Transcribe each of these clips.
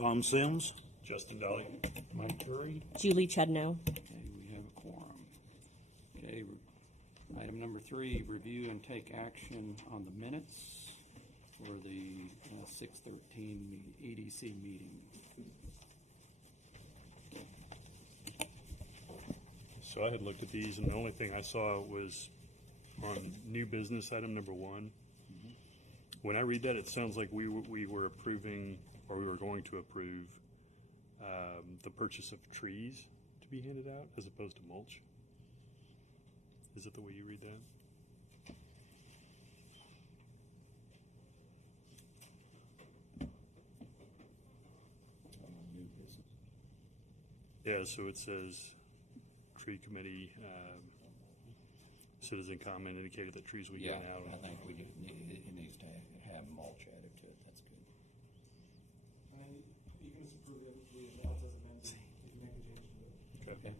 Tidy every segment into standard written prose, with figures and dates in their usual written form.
Tom Sims. Justin Dolly. Mike Curry. Julie Chudnow. Okay, we have a quorum. Okay, item number 3, review and take action on the minutes for the 6/13 EDC meeting. So I had looked at these, and the only thing I saw was on new business item number 1. When I read that, it sounds like we were approving, or we were going to approve, the purchase of trees to be handed out as opposed to mulch. Is that the way you read that? New business. Yeah, so it says tree committee, citizen comment indicated that trees will be Yeah, given out. I think it needs to have mulch added to it. That's good. And then you can just approve the other 3 and that doesn't end. You can make a change to it. Okay.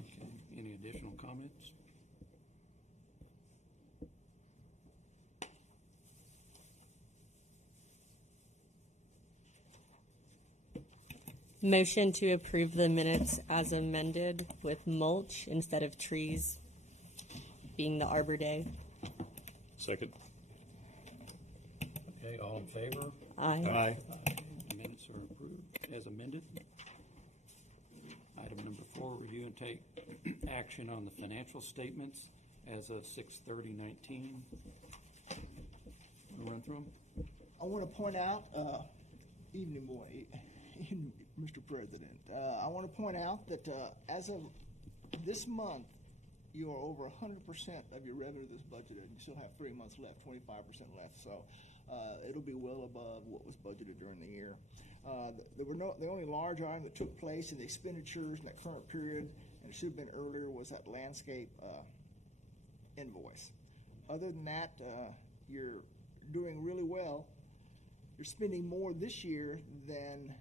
Okay, any additional comments? Motion to approve the minutes as amended with mulch instead of trees being the Arbor Day. Second. Okay, all in favor? Aye. The minutes are approved as amended. Item number 4, review and take action on the financial statements as of 6/30/19. We'll run through them. I want to point out, Mr. President, I want to point out that as of this month, you are over 100% of your revenue that's budgeted. You still have 3 months left, 25% left. So it'll be well above what was budgeted during the year. The only large item that took place in the expenditures in that current period, and it should have been earlier, was that landscape invoice. Other than that, you're doing really well. You're spending more this year than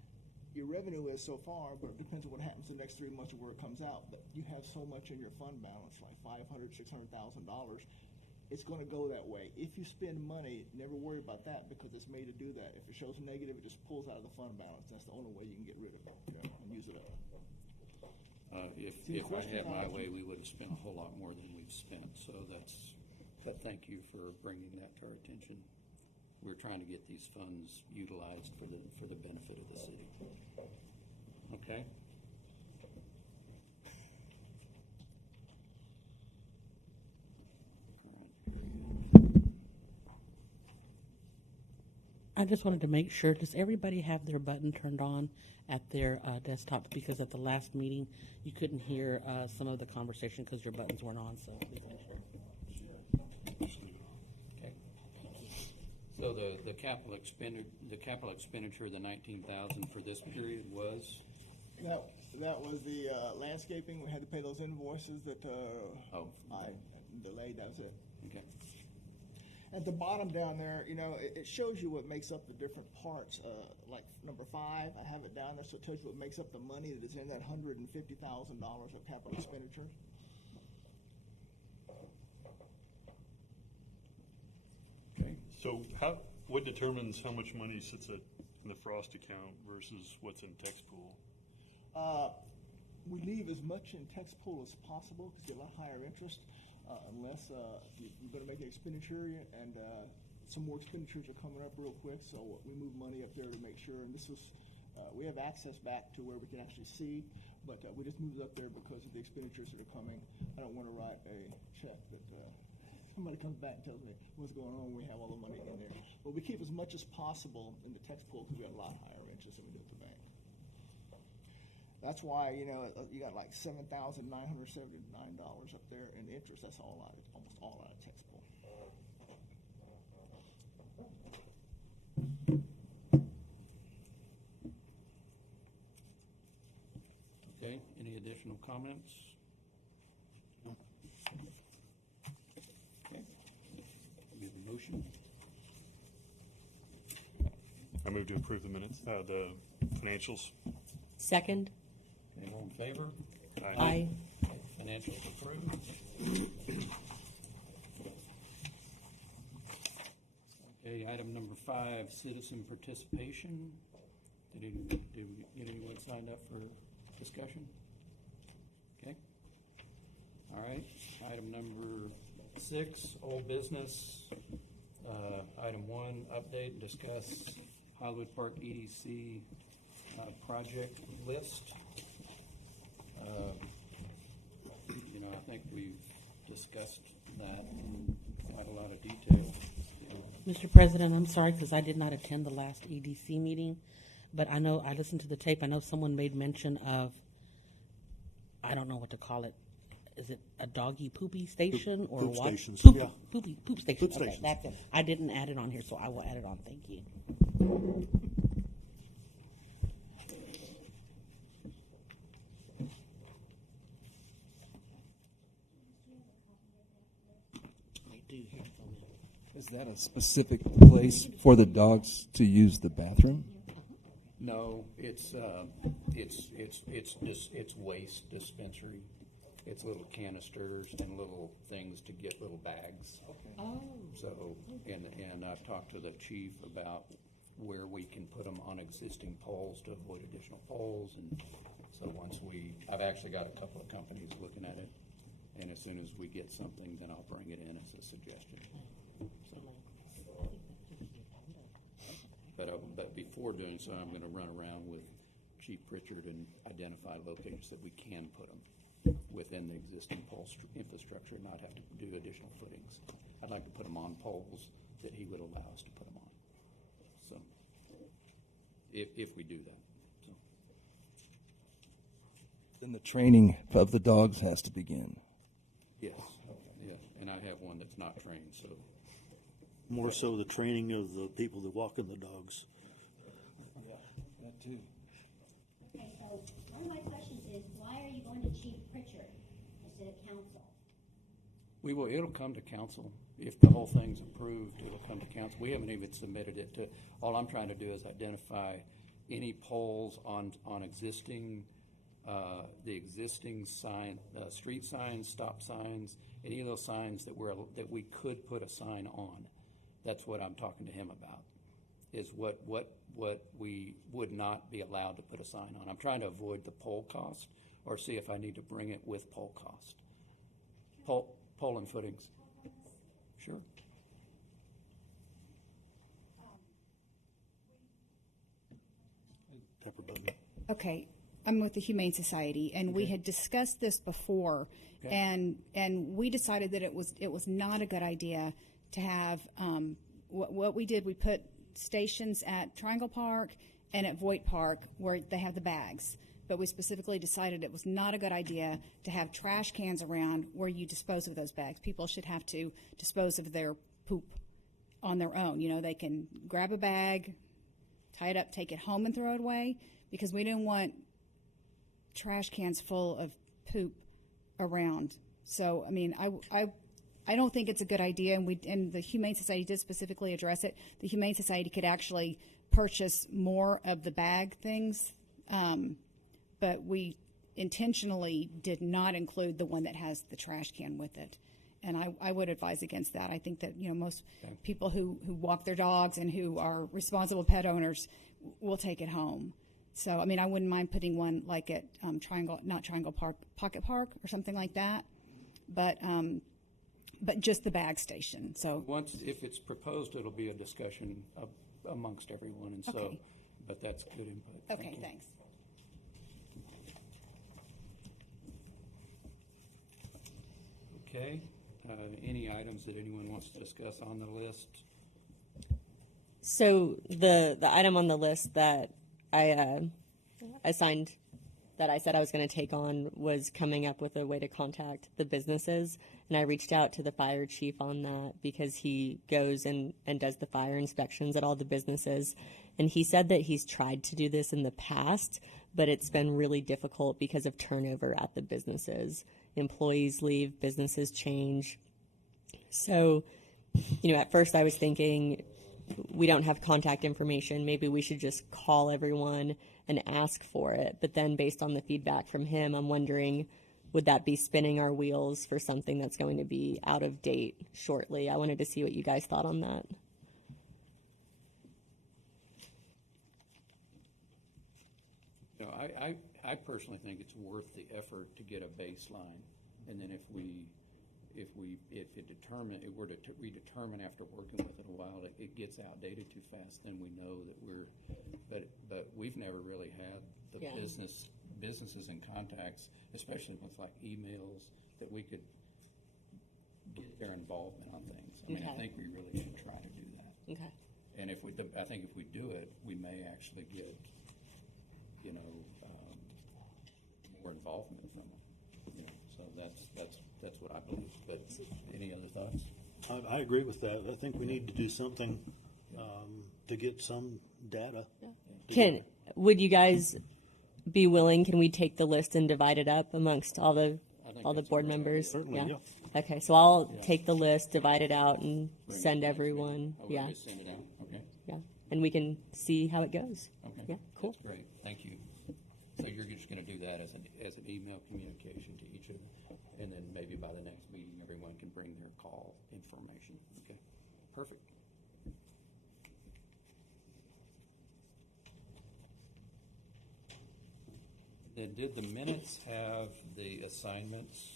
your revenue is so far, but it depends on what happens the next 3 months of where it comes out. But you have so much in your fund balance, like $500,000, $600,000. It's going to go that way. If you spend money, never worry about that because it's made to do that. If it shows negative, it just pulls out of the fund balance. That's the only way you can get rid of it and use it up. If I had my way, we would have spent a whole lot more than we've spent. So but thank you for bringing that to our attention. We're trying to get these funds utilized for the benefit of the city. Okay? All right. I just wanted to make sure, does everybody have their button turned on at their desktops? Because at the last meeting, you couldn't hear some of the conversation because your buttons weren't on, so please make sure. Okay. So the capital expenditure, the $19,000 for this period was? That was the landscaping. We had to pay those invoices that I delayed. That was it. Okay. At the bottom down there, it shows you what makes up the different parts. Like number 5, I have it down there, so it tells you what makes up the money that is in that $150,000 of capital expenditures. Okay. So what determines how much money sits in the Frost account versus what's in text pool? We leave as much in text pool as possible because you get a lot higher interest unless you're going to make an expenditure and some more expenditures are coming up real quick. So we move money up there to make sure. And this was we have access back to where we can actually see, but we just moved it up there because of the expenditures that are coming. I don't want to write a check that somebody comes back and tells me what's going on when we have all the money in there. But we keep as much as possible in the text pool because we have a lot higher interest than we do at the bank. That's why, you got like $7,979 up there in interest. That's almost all out of text pool. Okay. Any additional comments? No. move to approve the minutes, the financials. Second? Okay, all in favor? Aye. Financials approved. Okay, item number 5, citizen participation. Did anyone signed up for discussion? Okay. All right, item number 6, old business. Item 1, update and discuss Hollywood Park EDC project list. I think we've discussed that in quite a lot of detail. Mr. President, I'm sorry because I did not attend the last EDC meeting, but I know I listened to the tape. I know someone made mention of, I don't know what to call it. Is it a doggy poopy station or Poop what? stations, Poop, yeah. Poop station. Poop Okay, stations. that's it. I didn't add it on here, so I will add it on. Thank you. I do. Here's some. Is that a specific place for the dogs to use the bathroom? No, it's waste dispensary. It's little canisters and little things to get little bags. Oh. So, and I've talked to the chief about where we can put them on existing poles to avoid additional poles. And so I've actually got a couple of companies looking at it. And as soon as we get something, then I'll bring it in as a suggestion. But before doing so, I'm going to run around with Chief Pritchard and identify locations that we can put them within the existing pole infrastructure and not have to do additional footings. I'd like to put them on poles that he would allow us to put them on. So, if we do that. So. Then the training of the dogs has to begin. Yes. Yeah. And I have one that's not trained, so. More so the training of the people that walk in the dogs. Yeah, that too. Okay, so one of my questions is, why are you going to Chief Pritchard instead of council? It'll come to council. If the whole thing's approved, it'll come to council. We haven't even submitted it to, all I'm trying to do is identify any poles on existing, the existing sign, street signs, stop signs, any of those signs that we could put a sign on. That's what I'm talking to him about, is what we would not be allowed to put a sign on. I'm trying to avoid the pole cost or see if I need to bring it with pole cost. Pole and footings. Sure. Pepper button. Okay, I'm with the Humane Society, and we had discussed this before, Okay. and we decided that it was not a good idea to have what we did. We put stations at Triangle Park and at Voight Park where they have the bags, but we specifically decided it was not a good idea to have trash cans around where you dispose of those bags. People should have to dispose of their poop on their own. You know, they can grab a bag, tie it up, take it home and throw it away, because we didn't want trash cans full of poop around. So, I mean, I don't think it's a good idea, and the Humane Society did specifically address it. The Humane Society could actually purchase more of the bag things, but we intentionally did not include the one that has the trash can with it. And I would advise against that. I think that, you know, most people who walk their dogs and who are responsible pet owners will take it home. So, I mean, I wouldn't mind putting one like at Triangle Park, Pocket Park or something like that, but just the bag station. So If it's proposed, it'll be a discussion amongst everyone, and so, Okay. but that's good input. Thank okay, you. thanks. Okay, any items that anyone wants to discuss on the list? So the item on the list that I signed, that I said I was going to take on, was coming up with a way to contact the businesses. And I reached out to the fire chief on that because he goes and does the fire inspections at all the businesses. And he said that he's tried to do this in the past, but it's been really difficult because of turnover at the businesses. Employees leave, businesses change. So, you know, at first I was thinking we don't have contact information. Maybe we should just call everyone and ask for it. But then based on the feedback from him, I'm wondering, would that be spinning our wheels for something that's going to be out of date shortly? I wanted to see what you guys thought on that. You know, I personally think it's worth the effort to get a baseline, and then if we determine after working with it a while that it gets outdated too fast, then we know that but we've never really had the businesses and contacts, especially with like emails, that we could get their involvement on things. I mean, I think we really should try to do that. Okay. And I think if we do it, we may actually get, more involvement from it. So that's what I believe. But any other thoughts? I agree with that. I think we need to do something to get some data. Would you guys be willing? Can we take the list and divide it up amongst all the board members? Certainly, yeah. Okay, so I'll take the list, divide it out, and send everyone. Yeah. Send it out. Okay. Yeah, and we can see how it goes. Okay. Yeah, cool. That's great. Thank you. So you're just going to do that as an email communication to each of them, and then maybe by the next meeting, everyone can bring their call information. Okay. Perfect. Then did the minutes have the assignments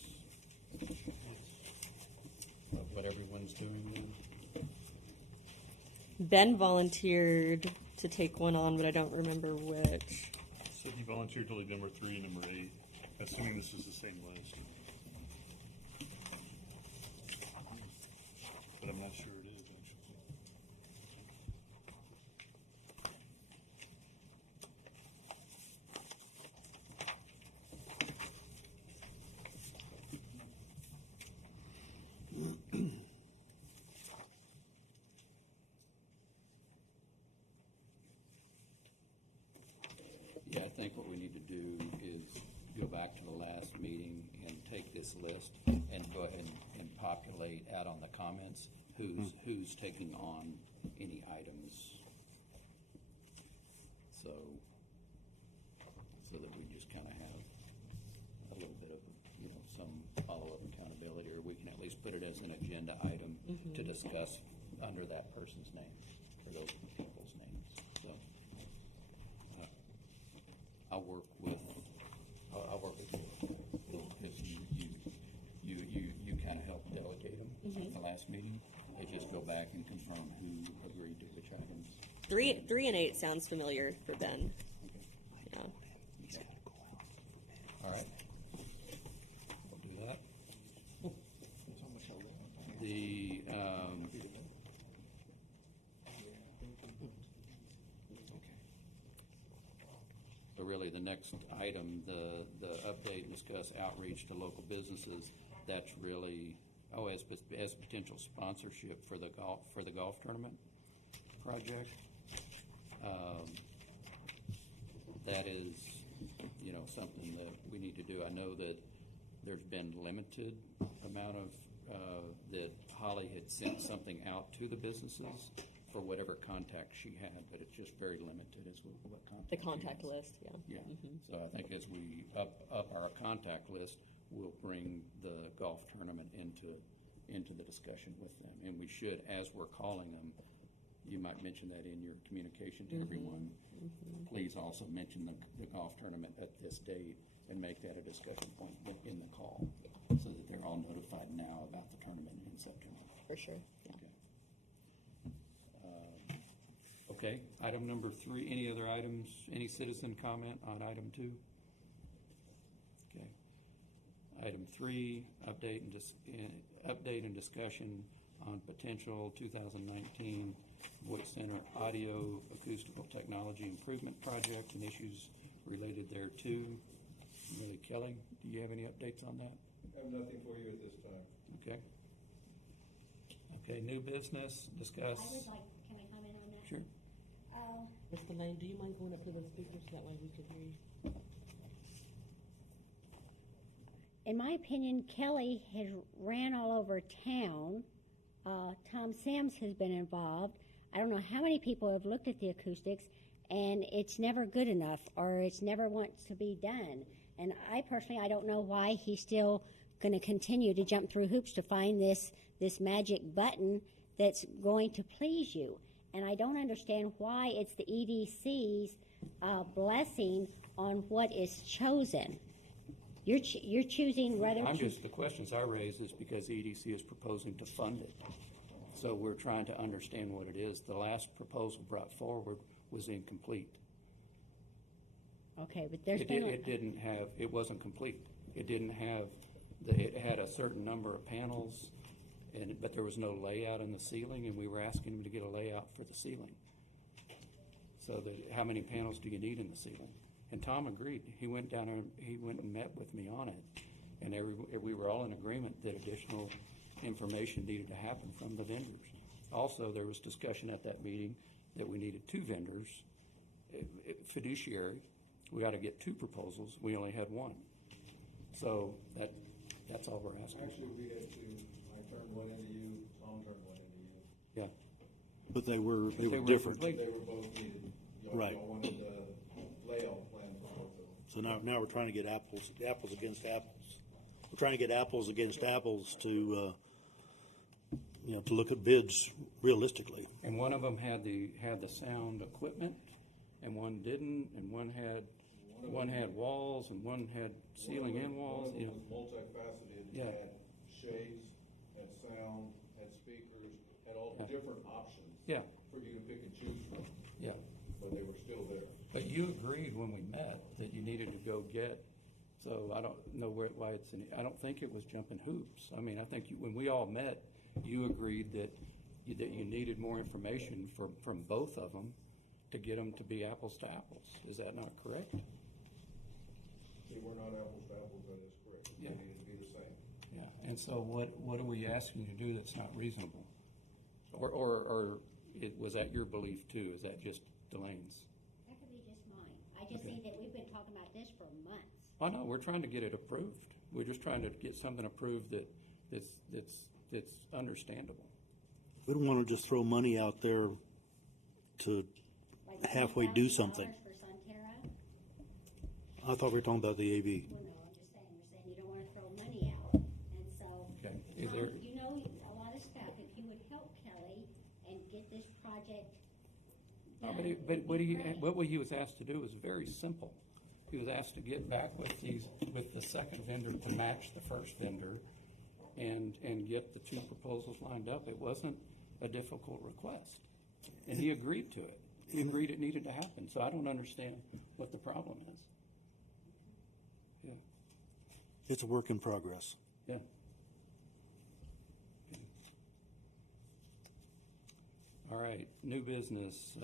of what everyone's doing? Ben volunteered to take one on, but I don't remember which. Said he volunteered to lead number 3 and number 8, assuming this is the same list. But I'm not sure it is, actually. Yeah, I think what we need to do is go back to the last meeting and take this list and go ahead and populate out on the comments who's taking on any items. So that we just kind of have a little bit of, some follow-up accountability, or we can at least put it as an agenda item to discuss under that person's name, or those people's names. So I'll work with you, because you kind of helped delegate them at the last meeting. And just go back and confirm who agreed to which items. 3 and 8 sounds familiar for Ben. Yeah. Okay. All right. We'll do that. So really, the next item, the update and discuss outreach to local businesses. That's really as potential sponsorship for the golf tournament project. That is, something that we need to do. I know that there's been limited amount of that Holly had sent something out to the businesses for whatever contact she had, but it's just very limited as what contact. The contact list, yeah. Yeah. So I think as we up our contact list, we'll bring the golf tournament into the discussion with them. And we should, as we're calling them, you might mention that in your communication to everyone. Please also mention the golf tournament at this date and make that a discussion point in the call, so that they're all notified now about the tournament in September. For sure. Yeah. Okay. Item number 3. Any other items? Any citizen comment on item 2? Okay. Item 3, update and discussion on potential 2019 Voice Center audio acoustical technology improvement project and issues related thereto. Really, Kelly, do you have any updates on that? I have nothing for you at this time. Okay. Okay, new business, discuss. I would like, can I comment on that? Sure. Mr. Lane, do you mind going up to the speakers so that way we can hear you? In my opinion, Kelly has ran all over town. Tom Sims has been involved. I don't know how many people have looked at the acoustics, and it's never good enough, or it's never wants to be done. And I personally, I don't know why he's still going to continue to jump through hoops to find this magic button that's going to please you. And I don't understand why it's the EDC's blessing on what is chosen. You're choosing whether The questions I raise is because EDC is proposing to fund it. So we're trying to understand what it is. The last proposal brought forward was incomplete. Okay, but there's It wasn't complete. It didn't have, it had a certain number of panels, but there was no layout in the ceiling, and we were asking him to get a layout for the ceiling. So how many panels do you need in the ceiling? And Tom agreed. He went down there, he went and met with me on it, and we were all in agreement that additional information needed to happen from the vendors. Also, there was discussion at that meeting that we needed 2 vendors, fiduciary. We got to get 2 proposals. We only had 1. So that's all we're asking. Actually, we had 2. I turned one into you, Tom turned one into you. Yeah. But they were different. complete. They were both needed. Right. Y'all wanted the layout plan for both of them. So now we're trying to get apples against apples. We're trying to get apples against apples to to look at bids realistically. And one of them had the sound equipment, and one didn't, and one had walls, and one had ceiling and walls. One of them was multifaceted. Yeah. Had shades, had sound, had speakers, had all different options. Yeah. For you to pick and choose from. Yeah. But they were still there. But you agreed when we met that you needed to go get. So I don't know why it's I don't think it was jumping hoops. I mean, I think when we all met, you agreed that you needed more information from both of them to get them to be apples to apples. Is that not correct? See, we're not apples to apples, that is correct. Yeah. They needed to be the same. Yeah. And so what are we asking you to do that's not reasonable? Or was that your belief too? Is that just Delaine's? That could be just mine. I just think that we've been talking about this for months. Oh no, we're trying to get it approved. We're just trying to get something approved that's understandable. We don't want to just throw money out there to Like halfway do $10,000 something. for Sunterra? I thought we were talking about the AV. Well, no, I'm just saying, you're saying you don't want to throw money out. And so, Okay. Is there- you know a lot of stuff. If you would help Kelly and get this project No, done. but what he was asked to do was very simple. He was asked to get back with the second vendor to match the first vendor and get the 2 proposals lined up. It wasn't a difficult request. And he agreed to it. He agreed it needed to happen. So I don't understand what the problem is. Yeah. It's a work in progress. Yeah. All right, new business,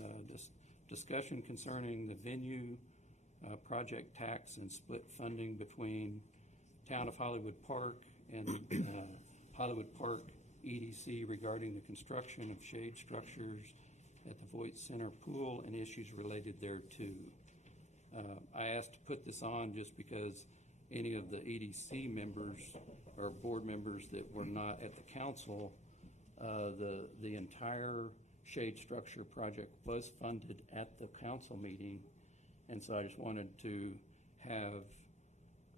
discussion concerning the venue, project tax and split funding between Town of Hollywood Park and Hollywood Park EDC regarding the construction of shade structures at the Voight Center pool and issues related thereto. I asked to put this on just because any of the EDC members or board members that were not at the council, the entire shade structure project was funded at the council meeting, and so I just wanted to have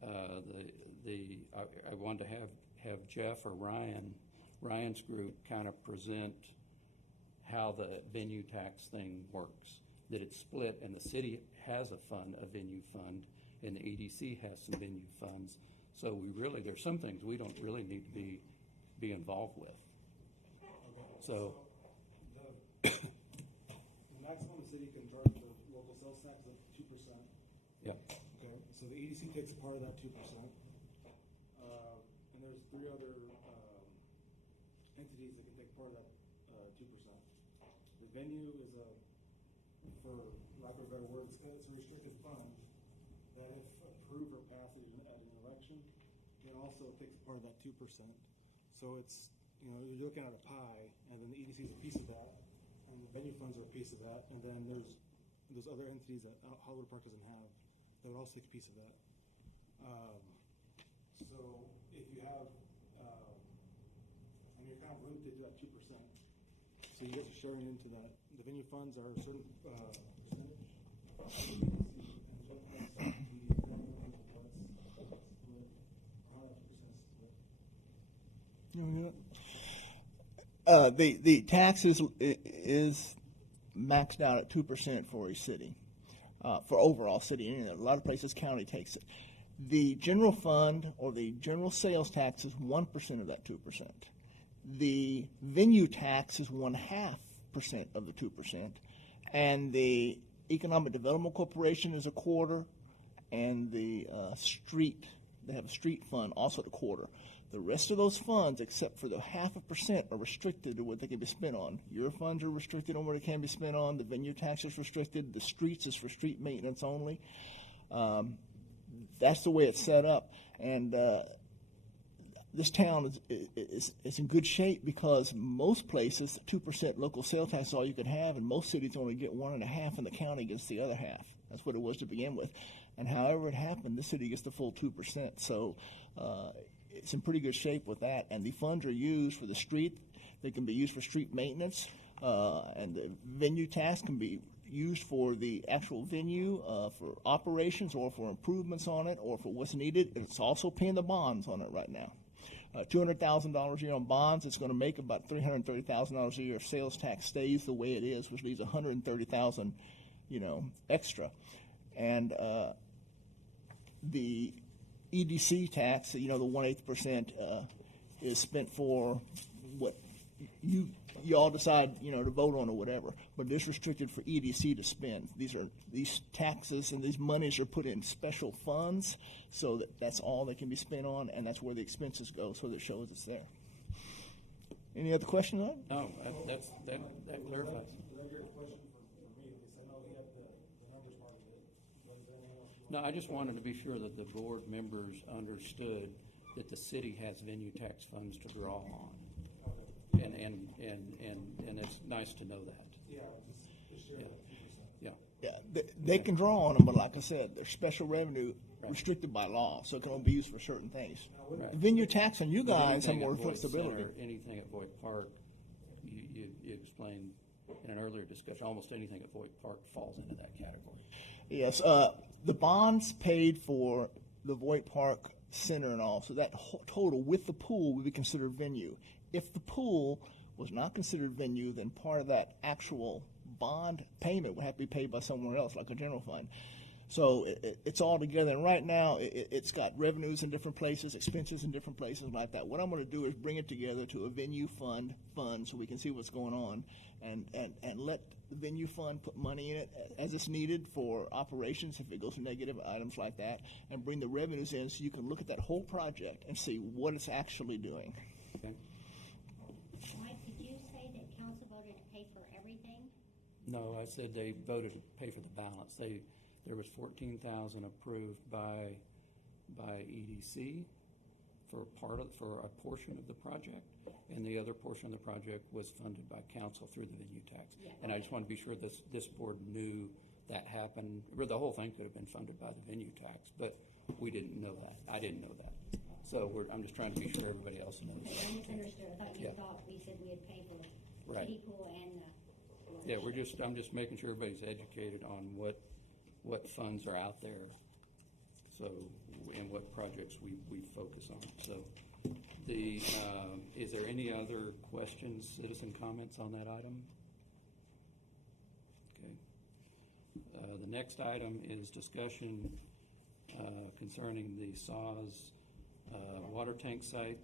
I wanted to have Jeff or Ryan's group kind of present how the venue tax thing works. That it's split, and the city has a venue fund, and the EDC has some venue funds. So there's some things we don't really need to be involved with. So. The maximum the city can charge for local sales tax is up to 2%. Yeah. Okay, so the EDC takes a part of that 2%. And there's 3 other entities that can take part of that 2%. The venue is for lack of a better word, it's a restricted fund that if approved or passed at an election, then also takes a part of that 2%. So it's, you're looking at a pie, and then the EDC is a piece of that, and the venue funds are a piece of that, and then there's other entities that Hollywood Park doesn't have that would also take a piece of that. So if you have, you're kind of limited to that 2%. So you get to sharing into that the venue funds are a certain percentage. The tax is maxed out at 2% for a city, for overall city. And a lot of places county takes it. The general fund or the general sales tax is 1% of that 2%. The venue tax is 0.5% of the 2%, and the Economic Development Corporation is a quarter, and the they have a street fund also at a quarter. The rest of those funds, except for the 0.5%, are restricted to what they can be spent on. Your funds are restricted on what it can be spent on. The venue tax is restricted. The streets is for street maintenance only. That's the way it's set up. And this town is in good shape because most places, 2% local sales tax is all you could have, and most cities only get 1.5%, and the county gets the other half. That's what it was to begin with. And however it happened, the city gets the full 2%. So it's in pretty good shape with that. And the funds are used for the street. They can be used for street maintenance. And the venue tax can be used for the actual venue, for operations or for improvements on it or for what's needed. It's also paying the bonds on it right now. $200,000 a year on bonds. It's going to make about $330,000 a year if sales tax stays the way it is, which leaves $130,000, extra. And the EDC tax, the 1/8%, is spent for what you all decide, to vote on or whatever. But it is restricted for EDC to spend. These taxes and these monies are put in special funds, so that's all they can be spent on, and that's where the expenses go, so that it shows it's there. Any other questions on it? No, that clarifies. No, I just wanted to be sure that the board members understood that the city has venue tax funds to draw on. And it's nice to know that. Yeah, they can draw on them, but like I said, they're special revenue restricted by law, so it can only be used for certain things. Right. Venue tax on you But guys have anything more at Voight flexibility. Center, anything at Voight Park, you explained in an earlier discussion, almost anything at Voight Park falls into that category. Yes, the bonds paid for the Voight Park Center and all, so that total with the pool would be considered venue. If the pool was not considered venue, then part of that actual bond payment would have to be paid by somewhere else, like a general fund. So it's all together, and right now it's got revenues in different places, expenses in different places like that. What I'm going to do is bring it together to a venue fund so we can see what's going on, and let the venue fund put money in it as it's needed for operations if it goes negative, items like that, and bring the revenues in so you can look at that whole project and see what it's actually doing. Okay. Mike, did you say that council voted to pay for everything? No, I said they voted to pay for the balance. There was $14,000 approved by EDC for a portion of the project, and the other portion of the project was funded by council through the venue tax. Yeah. And I just want to be sure this board knew that happened. The whole thing could have been funded by the venue tax, but we didn't know that. I didn't know that. So I'm just trying to be sure everybody else knows. Okay, I misunderstood. I thought you Yeah. thought we said we had paid for Right. kiddie pool and Yeah, I'm just making sure everybody's educated on what funds are out there, and what projects we focus on. So is there any other questions, citizen comments on that item? Okay. The next item is discussion concerning the SAWS water tank site.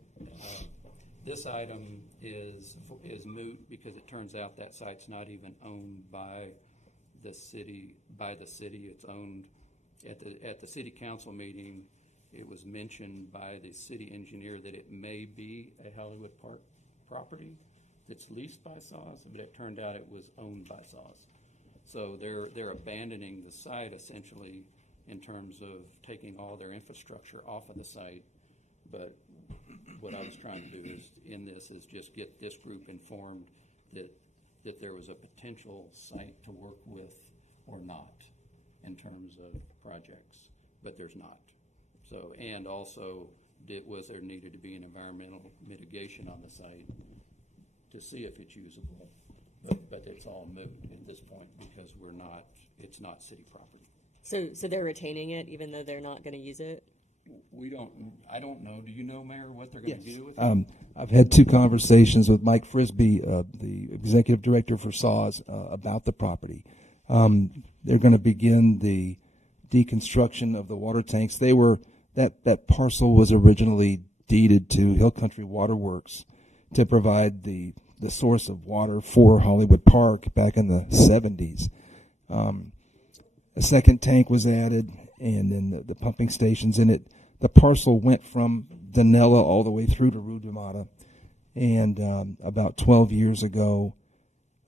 This item is moot because it turns out that site's not even owned by the city. It's owned at the city council meeting. It was mentioned by the city engineer that it may be a Hollywood Park property that's leased by SAWS, but it turned out it was owned by SAWS. So they're abandoning the site essentially in terms of taking all their infrastructure off of the site. But what I was trying to do is just get this group informed that there was a potential site to work with or not in terms of projects, but there's not. So, and also, was there needed to be an environmental mitigation on the site to see if it's usable but it's all moot at this point because it's not city property. So they're retaining it even though they're not going to use it? I don't know. Do you know, Mayor, what they're going to do with it? I've had 2 conversations with Mike Frisbee, the executive director for SAWS, about the property. They're going to begin the deconstruction of the water tanks. That parcel was originally deeded to Hill Country Waterworks to provide the source of water for Hollywood Park back in the 70s. A second tank was added, and then the pumping stations in it. The parcel went from Danella all the way through to Rue de Mata, and about 12 years ago,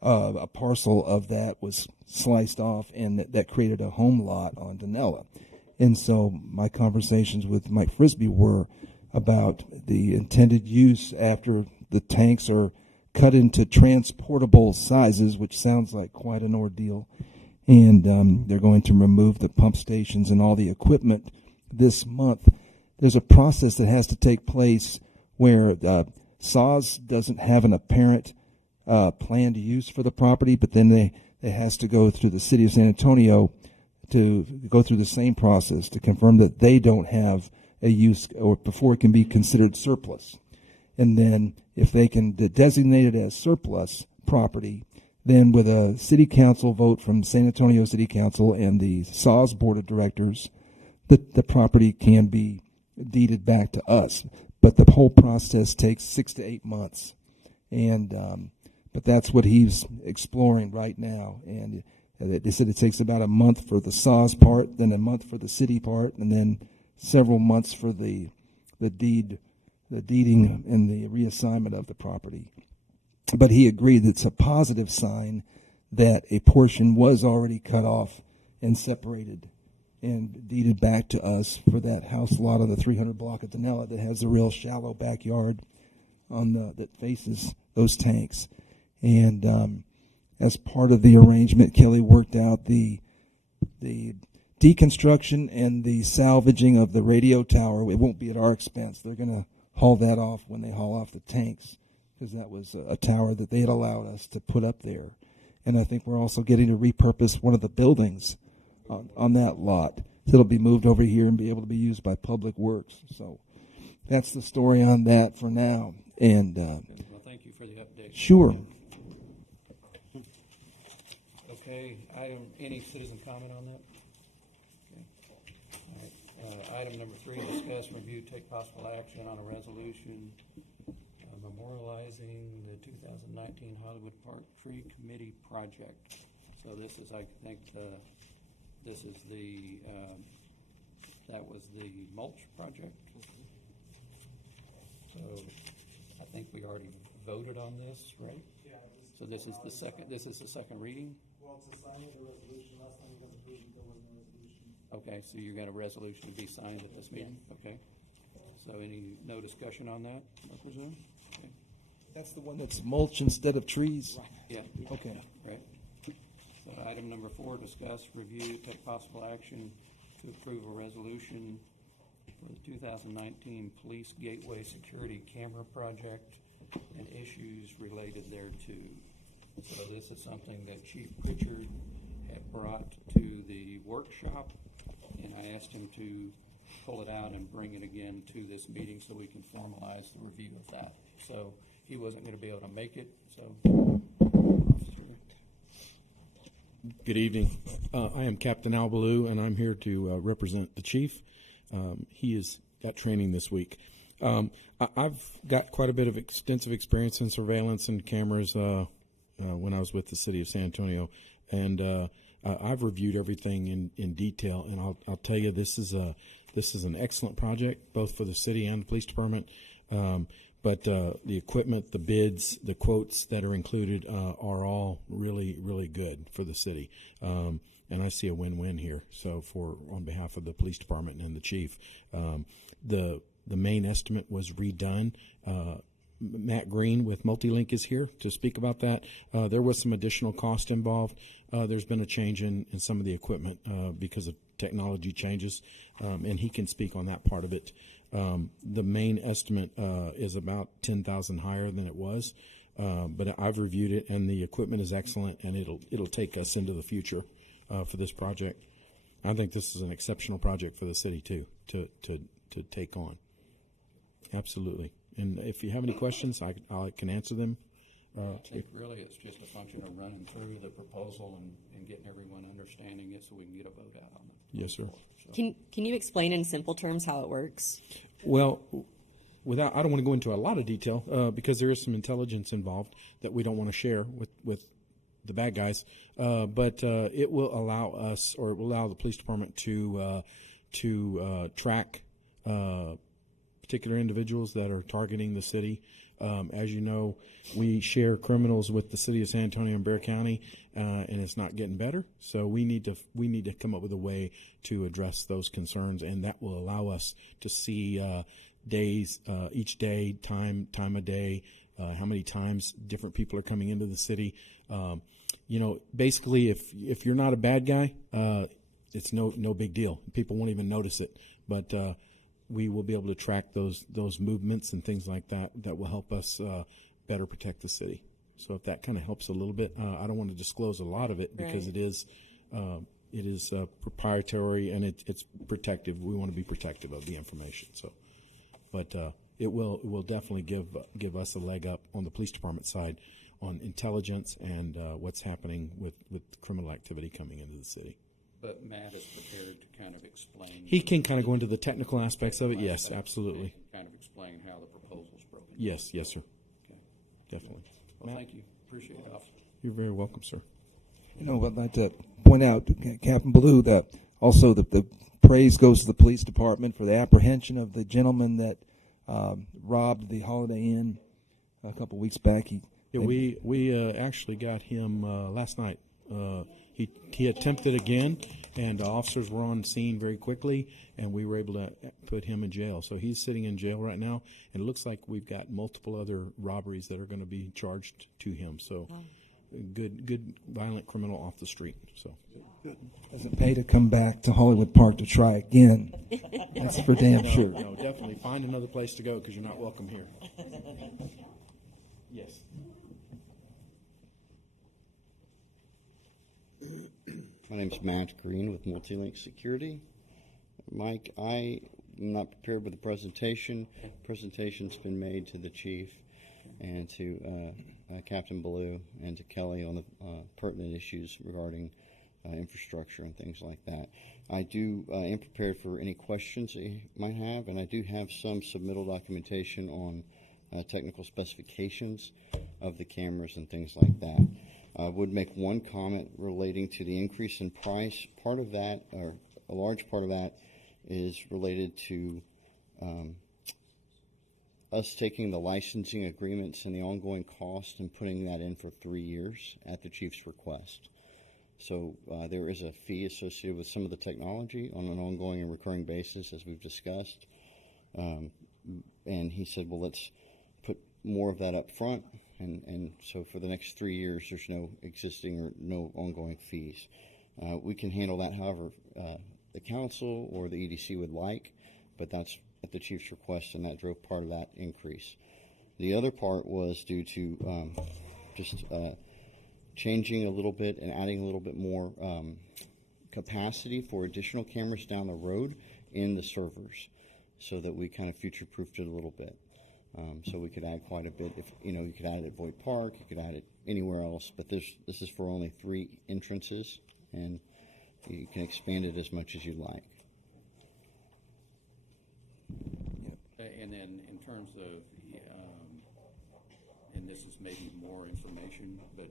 a parcel of that was sliced off, and that created a home lot on Danella. And so my conversations with Mike Frisbee were about the intended use after the tanks are cut into transportable sizes, which sounds like quite an ordeal. And they're going to remove the pump stations and all the equipment this month. There's a process that has to take place where SAWS doesn't have an apparent planned use for the property, but then it has to go through the city of San Antonio to go through the same process to confirm that they don't have a use or before it can be considered surplus. And then if they can designate it as surplus property, then with a city council vote from San Antonio City Council and the SAWS Board of Directors, the property can be deeded back to us. But the whole process takes 6 to 8 months. And but that's what he's exploring right now. And they said it takes about a month for the SAWS part, then a month for the city part, and then several months for the deeding and the reassignment of the property. But he agreed that it's a positive sign that a portion was already cut off and separated and deeded back to us for that house lot of the 300 block of Danella that has a real shallow backyard that faces those tanks. And as part of the arrangement, Kelly worked out the deconstruction and the salvaging of the radio tower. It won't be at our expense. They're going to haul that off when they haul off the tanks, because that was a tower that they had allowed us to put up there. And I think we're also getting to repurpose one of the buildings on that lot. It'll be moved over here and be able to be used by Public Works. So that's the story on that for now. And Well, thank you for the update. sure. Okay, any citizen comment on that? Okay. All right. Item number 3, discuss, review, take possible action on a resolution memorializing the 2019 Hollywood Park Tree Committee project. So this is, I think, this is that was the mulch project. So I think we already voted on this, right? Yeah. So this is the second reading? Well, it's a signing of the resolution. Last time you guys approved it, there was no resolution. Okay, so you got a resolution to be signed at this meeting? Okay. So no discussion on that, I presume? Okay. That's the one that's mulch instead of trees? Yeah. Okay. Right. So item number 4, discuss, review, take possible action to approve a resolution for the 2019 Police Gateway Security Camera Project and issues related thereto. So this is something that Chief Pritchard had brought to the workshop, and I asked him to pull it out and bring it again to this meeting so we can formalize the review of that. So he wasn't going to be able to make it, so. Good evening. I am Captain Al Baloo, and I'm here to represent the chief. He has got training this week. I've got quite a bit of extensive experience in surveillance and cameras when I was with the city of San Antonio, and I've reviewed everything in detail. And I'll tell you, this is an excellent project, both for the city and the police department. But the equipment, the bids, the quotes that are included are all really, really good for the city. And I see a win-win here. So on behalf of the police department and the chief, the main estimate was redone. Matt Green with Multilink is here to speak about that. There was some additional cost involved. There's been a change in some of the equipment because of technology changes, and he can speak on that part of it. The main estimate is about $10,000 higher than it was. But I've reviewed it, and the equipment is excellent, and it'll take us into the future for this project. I think this is an exceptional project for the city too to take on. Absolutely. And if you have any questions, I can answer them. I think really it's just a function of running through the proposal and getting everyone understanding it so we can get a vote out on it. Yes, sir. So, Can you explain in simple terms how it works? Well, I don't want to go into a lot of detail because there is some intelligence involved that we don't want to share with the bad guys. But it will allow us, or it will allow the police department to track particular individuals that are targeting the city. As you know, we share criminals with the city of San Antonio and Bexar County, and it's not getting better. So we need to come up with a way to address those concerns, and that will allow us to see days, each day, time of day, how many times different people are coming into the city. Basically, if you're not a bad guy, it's no big deal. People won't even notice it, but we will be able to track those movements and things like that will help us better protect the city. So if that kind of helps a little bit, I don't want to disclose a lot of it because Right. it is proprietary and it's protective. We want to be protective of the information. So, but it will definitely give us a leg up on the police department side on intelligence and what's happening with criminal activity coming into the city. but Matt is prepared to kind of explain. He can kind of go into the technical aspects of it. Yes, absolutely. Kind of explain how the proposal's broken. Yes, sir. Okay. Definitely. Well, Matt? thank you. Appreciate it, officer. You're very welcome, sir. I'd like to point out, Captain Ballou, that also the praise goes to the police department for the apprehension of the gentleman that robbed the Holiday Inn a couple weeks back. We actually got him last night. He attempted again, and officers were on scene very quickly, and we were able to put him in jail. So he's sitting in jail right now, and it looks like we've got multiple other robberies that are going to be charged to him. So good violent criminal off the street. So Doesn't pay to come back to Hollywood Park to try again. That's for damn sure. No, definitely find another place to go because you're not welcome here. Yes. My name's Matt Green with Multilink Security. Mike, I am not prepared with the presentation. Presentation's been made to the chief and to Captain Ballou and to Kelly on the pertinent issues regarding infrastructure and things like that. I am prepared for any questions that you might have, and I do have some submittal documentation on technical specifications of the cameras and things like that. I would make one comment relating to the increase in price. Part of that, or a large part of that, is related to us taking the licensing agreements and the ongoing cost and putting that in for 3 years at the chief's request. So there is a fee associated with some of the technology on an ongoing and recurring basis, as we've discussed. And he said, well, let's put more of that up front. And so for the next 3 years, there's no existing or no ongoing fees. We can handle that however the council or the EDC would like, but that's at the chief's request, and that drove part of that increase. The other part was due to just changing a little bit and adding a little bit more capacity for additional cameras down the road in the servers, so that we kind of future-proofed it a little bit. So we could add quite a bit. If you could add it at Boyd Park, you could add it anywhere else. But this is for only 3 entrances, and you can expand it as much as you like. And then in terms of, and this is maybe more information, but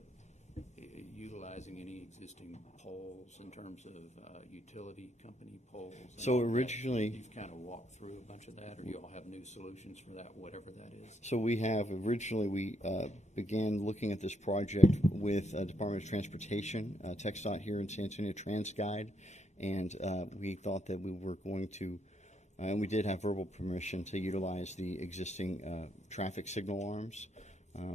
utilizing any existing poles in terms of utility company poles. So originally, you've kind of walked through a bunch of that, or you all have new solutions for that, whatever that is. So we began looking at this project with Department of Transportation, TxDOT here in San Antonio, TransGuide, and we thought that we were going to, and we did have verbal permission to utilize the existing traffic signal arms.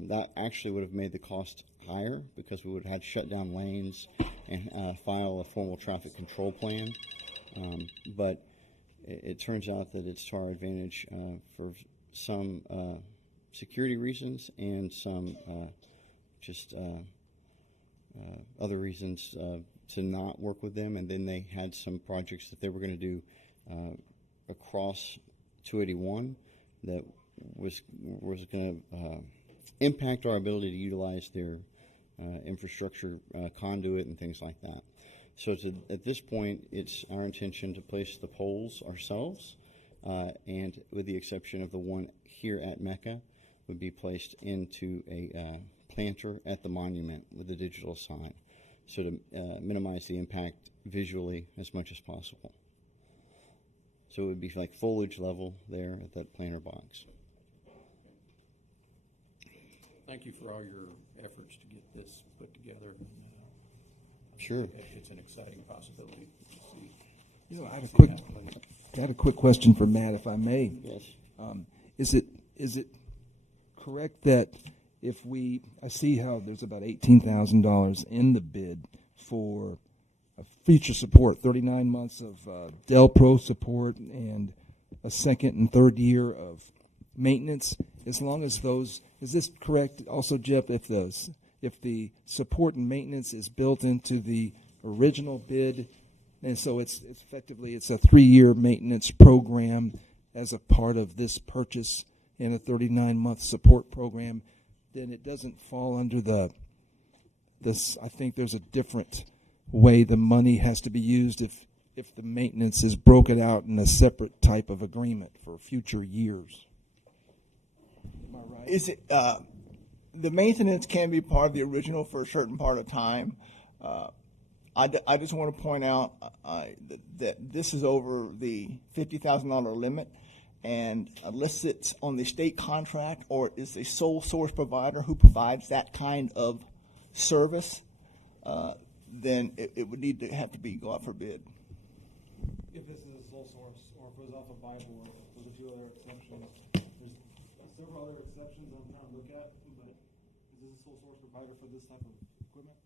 That actually would have made the cost higher because we would have had to shut down lanes and file a formal traffic control plan. But it turns out that it's to our advantage for some security reasons and some just other reasons to not work with them. And then they had some projects that they were going to do across 281 that was going to impact our ability to utilize their infrastructure conduit and things like that. So at this point, it's our intention to place the poles ourselves, and with the exception of the one here at Mecca, would be placed into a planter at the monument with a digital sign, so to minimize the impact visually as much as possible. So it would be like foliage level there at that planter box. Thank you for all your efforts to get this put together. Sure. It's an exciting possibility to see. You know, I had a see quick, happen. I had a quick question for Matt, if I may. Yes. Is it correct that if I see how there's about $18,000 in the bid for future support, 39 months of Dell Pro support and a second and third year of maintenance, as long as those, is this correct also, Jeff, if the support and maintenance is built into the original bid, and so it's effectively it's a 3-year maintenance program as a part of this purchase and a 39-month support program, then it doesn't fall under this. I think there's a different way the money has to be used if the maintenance is broken out in a separate type of agreement for future years. Am I right? Is it the maintenance can be part of the original for a certain part of time? I just want to point out that this is over the $50,000 limit, and unless it's on the state contract or is a sole source provider who provides that kind of service, then it would need to have to be go out for bid. If this is a sole source, or if it was off a buy board, there's a few other exceptions. There's several other exceptions I'm trying to look at, but is this a sole source provider for this type of equipment?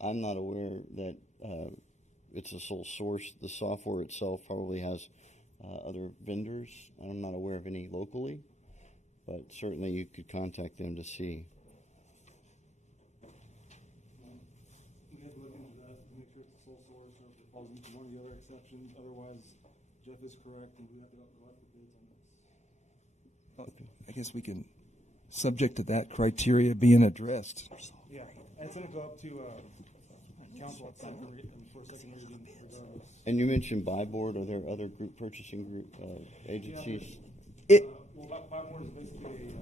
I'm not aware that it's a sole source. The software itself probably has other vendors. I'm not aware of any locally, but certainly you could contact them to see. We have to look into that to make sure it's a sole source or if it falls into one of the other exceptions. Otherwise, Jeff is correct, and we have to go out for bids on this. I guess we can, subject to that criteria being addressed. Yeah, and it's going to go up to council at second for a second reading regardless. And you mentioned buy board. Are there other group purchasing group agencies? Well, buy board is basically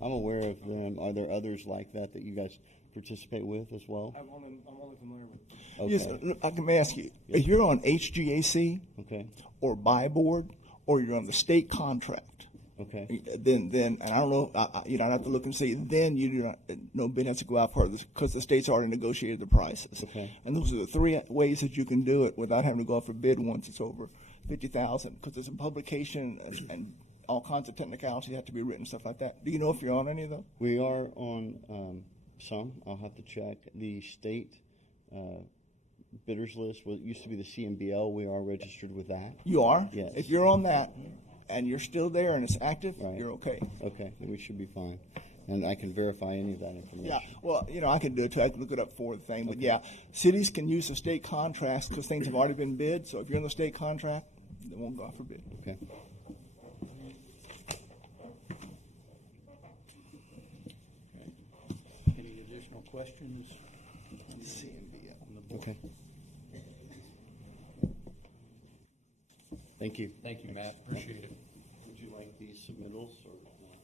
I'm aware of them. Are there others like that you guys participate with as well? I'm only familiar with. Okay. Yes, I can ask you, if you're on HGAC Okay. or buy board, or you're on the state contract, Okay. then and I don't know, I'd have to look and see. Then you do not, no bid has to go out for this because the state's already negotiated the prices. Okay. And those are the 3 ways that you can do it without having to go out for bid once it's over 50,000. Because there's a publication and all kinds of technicalities have to be written, stuff like that. Do you know if you're on any of those? We are on some. I'll have to check. The state bidders list, what used to be the CMBL, we are registered with that. You are. Yes. If you're on that and you're still there and it's active, Right. you're okay. Okay, then we should be fine. And I can verify any of that information. Yeah, well, I can do it too. I can look it up for the thing. But yeah, cities can use the state contracts because things have already been bid. So if you're in the state contract, they won't go out for bid. Okay. Any additional questions? On the board? Okay. Thank you. Thank you, Matt. Appreciate it. Would you like these submittals or?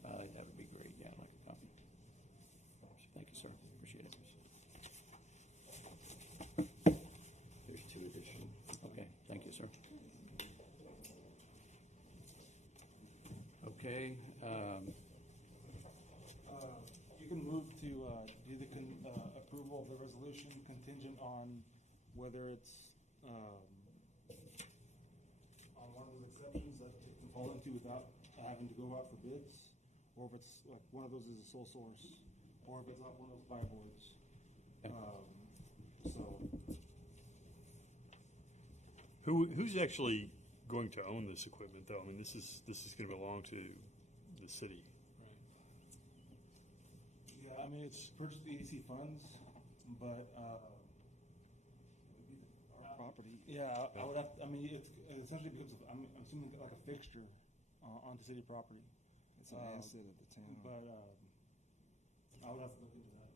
That would be great. Yeah, I'd like a copy. Thank you, sir. Appreciate it. There's 2 additional. Okay, thank you, sir. Okay, You can move to do the approval of the resolution contingent on whether it's on one of those exceptions that it can fall into without having to go out for bids, or if it's like one of those is a sole source, or if it's not one of those buy boards. Who's actually going to own this equipment, though? I mean, this is going to belong to the city, right? I mean, it's purchased the EDC funds, but, Our property. yeah, I would have, I mean, it's essentially because of, I'm assuming like a fixture, onto city property. It's an asset of the town. But, I would have to look into that.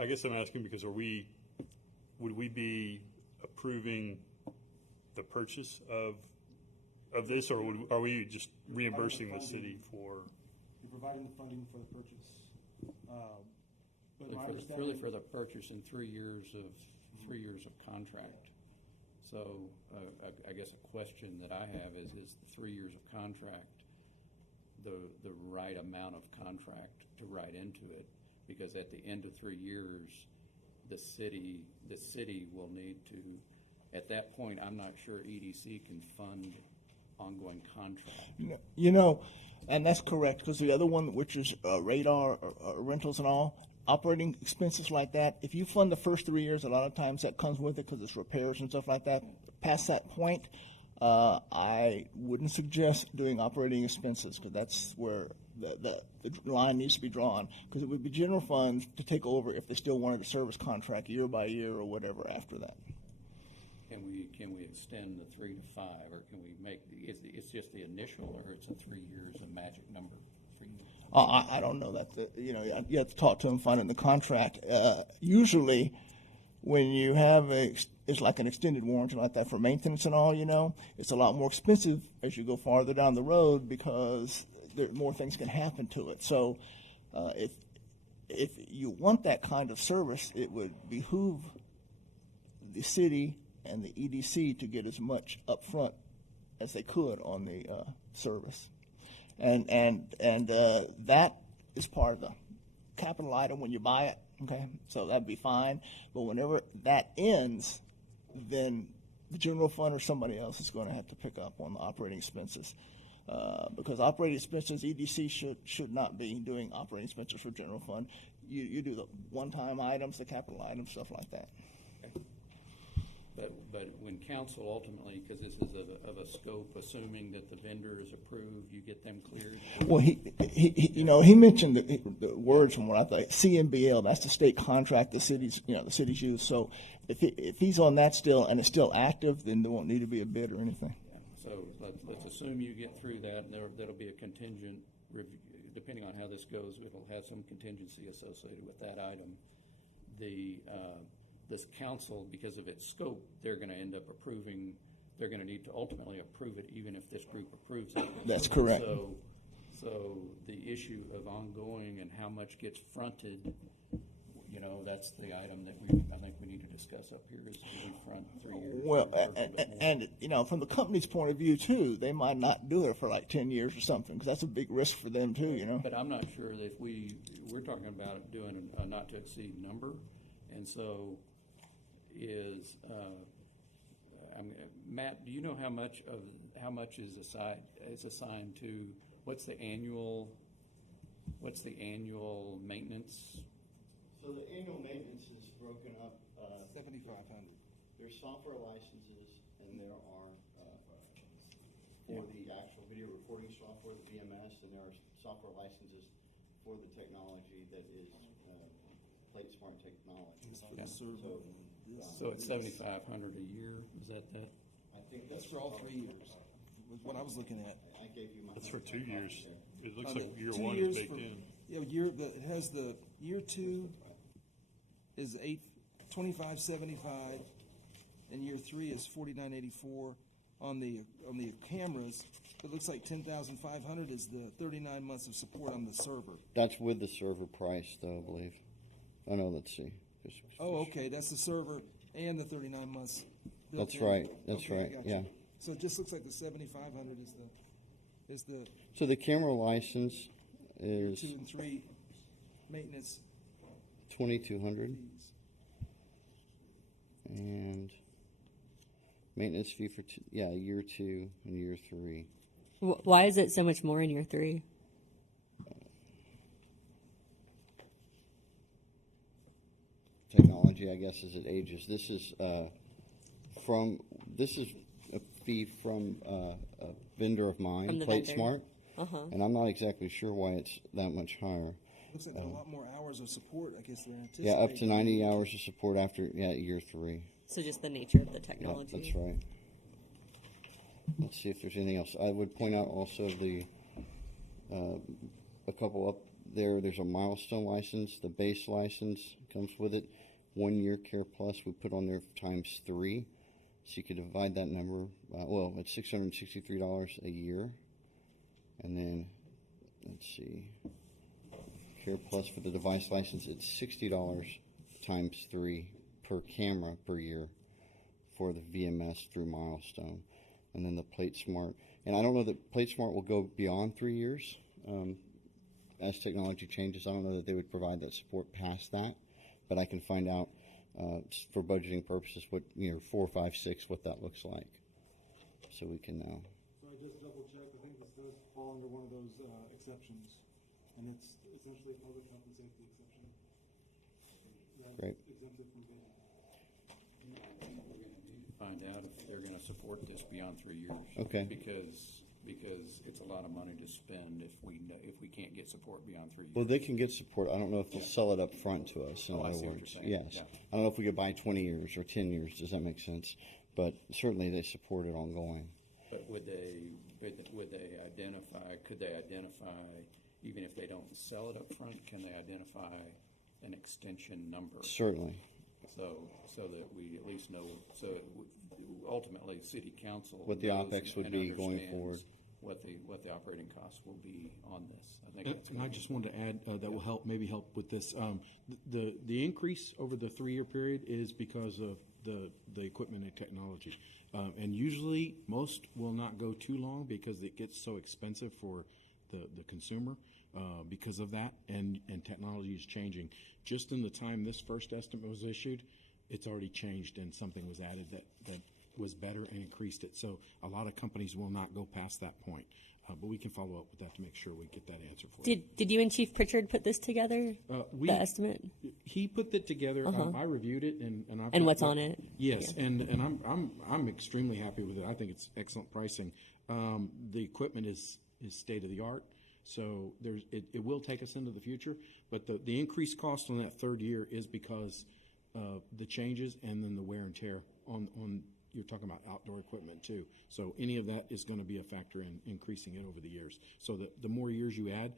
I guess I'm asking because would we be approving the purchase of this, or are we just reimbursing the city for? You're providing the funding for the purchase. But my Really understanding. for the purchase in 3 years of contract. So, I guess a question that I have is the 3 years of contract the right amount of contract to write into it? Because at the end of 3 years, the city will need to, at that point, I'm not sure EDC can fund ongoing contract. You know, and that's correct, because the other one, which is radar rentals and all, operating expenses like that, if you fund the first 3 years, a lot of times that comes with it because it's repairs and stuff like that. Past that point, I wouldn't suggest doing operating expenses, because that's where the line needs to be drawn, because it would be general funds to take over if they still wanted a service contract year by year or whatever after that. Can we extend the 3 to 5, or can we make it's just the initial, or it's a 3 years a magic number for you? I don't know that. You have to talk to them, find it in the contract. Usually, when you have it's like an extended warranty like that for maintenance and all, it's a lot more expensive as you go farther down the road because more things can happen to it. So, if you want that kind of service, it would behoove the city and the EDC to get as much upfront as they could on the service, and that is part of the capital item when you buy it. Okay, so that'd be fine. But whenever that ends, then the general fund or somebody else is going to have to pick up on the operating expenses, because operating expenses, EDC should not be doing operating expenses for general fund. You do the one-time items, the capital items, stuff like that. But when council ultimately, because this is of a scope, assuming that the vendor is approved, you get them cleared? Well, he mentioned the words from what I thought, CMBL, that's the state contract the cities use. So if he's on that still and it's still active, then there won't need to be a bid or anything. Yeah. So let's assume you get through that, and that'll be a contingent review. Depending on how this goes, it'll have some contingency associated with that item. This council, because of its scope, they're going to end up approving. They're going to need to ultimately approve it, even if this group approves it. That's correct. So the issue of ongoing and how much gets fronted, that's the item that I think we need to discuss up here. Is we front 3 years? Well, and from the company's point of view too, they might not do it for like 10 years or something, because that's a big risk for them too. But I'm not sure that if we're talking about doing a not to exceed number, and so. Matt, do you know how much is assigned to what's the annual maintenance? So the annual maintenance is broken up. $7,500. There's software licenses, and there are for the actual video recording software, the VMS, and there are software licenses for the technology that is Plate Smart technology. So it's $7,500 a year. Is that? I think That's for all 3 years. Was what I was looking at. I gave you my. That's for 2 years. It looks like year 2 one years is baked for, in. Yeah, it has the year 2 is $25.75, and year 3 is $49.84. On the cameras, it looks like $10,500 is the 39 months of support on the server. That's with the server price, though, I believe. Oh no, let's see. Oh, okay, that's the server and the 39 months. That's right. That's okay, right. gotcha. Yeah. So it just looks like the 7,500 is the So the camera license is 2 and 3 maintenance 2,200, fees. and maintenance fee for year 2 and year 3. Why is it so much more in year 3? Technology, I guess, as it ages. This is a fee from a vendor of mine, From the Plate vendor. Smart, Uh-huh. and I'm not exactly sure why it's that much higher. Looks like there are a lot more hours of support, I guess they're Yeah, anticipating. up to 90 hours of support after year 3. So just the nature of the Yeah, technology. that's right. Let's see if there's anything else. I would point out also a couple up there. There's a milestone license. The base license comes with it. 1 year Care Plus we put on there times 3. So you could divide that number. It's $663 a year. And then, let's see, Care Plus for the device license, it's $60 times 3 per camera per year for the VMS through Milestone. And then the Plate Smart. And I don't know that Plate Smart will go beyond 3 years. As technology changes, I don't know that they would provide that support past that. But I can find out for budgeting purposes what 4, 5, 6 what that looks like. So we can know. So I just double checked, I think this does fall under one of those exceptions, and it's essentially a public health and safety exception. That's Great. exempted from bidding. I think we're going to need to find out if they're going to support this beyond 3 years. Okay. Because it's a lot of money to spend if we can't get support beyond 3 years. Well, they can get support. I don't know if they'll sell it up front to us. In I other see what words, you're saying. yes. Yeah. I don't know if we could buy 20 years or 10 years. Does that make sense? But certainly they support it ongoing. But would they identify? Could they identify, even if they don't sell it up front? Can they identify an extension number? Certainly. So that we at least know. So ultimately, City Council What the knows OpEx would and be going understands forward. What the operating costs will be on this. I think that's And I just wanted to add that will maybe help with this. The increase over the 3-year period is because of the equipment and technology. And usually most will not go too long because it gets so expensive for the consumer because of that, and technology is changing. Just in the time this first estimate was issued, it's already changed and something was added that was better and increased it. So a lot of companies will not go past that point. But we can follow up with that to make sure we get that answer for you. Did you and Chief Pritchard put this together? The estimate? He put that together. I reviewed it and I. And what's on it? Yes, Yeah. and I'm extremely happy with it. I think it's excellent pricing. The equipment is state of the art, so it will take us into the future. But the increased cost on that 3rd year is because the changes and then the wear and tear on. You're talking about outdoor equipment too. So any of that is going to be a factor in increasing it over the years. So the more years you add,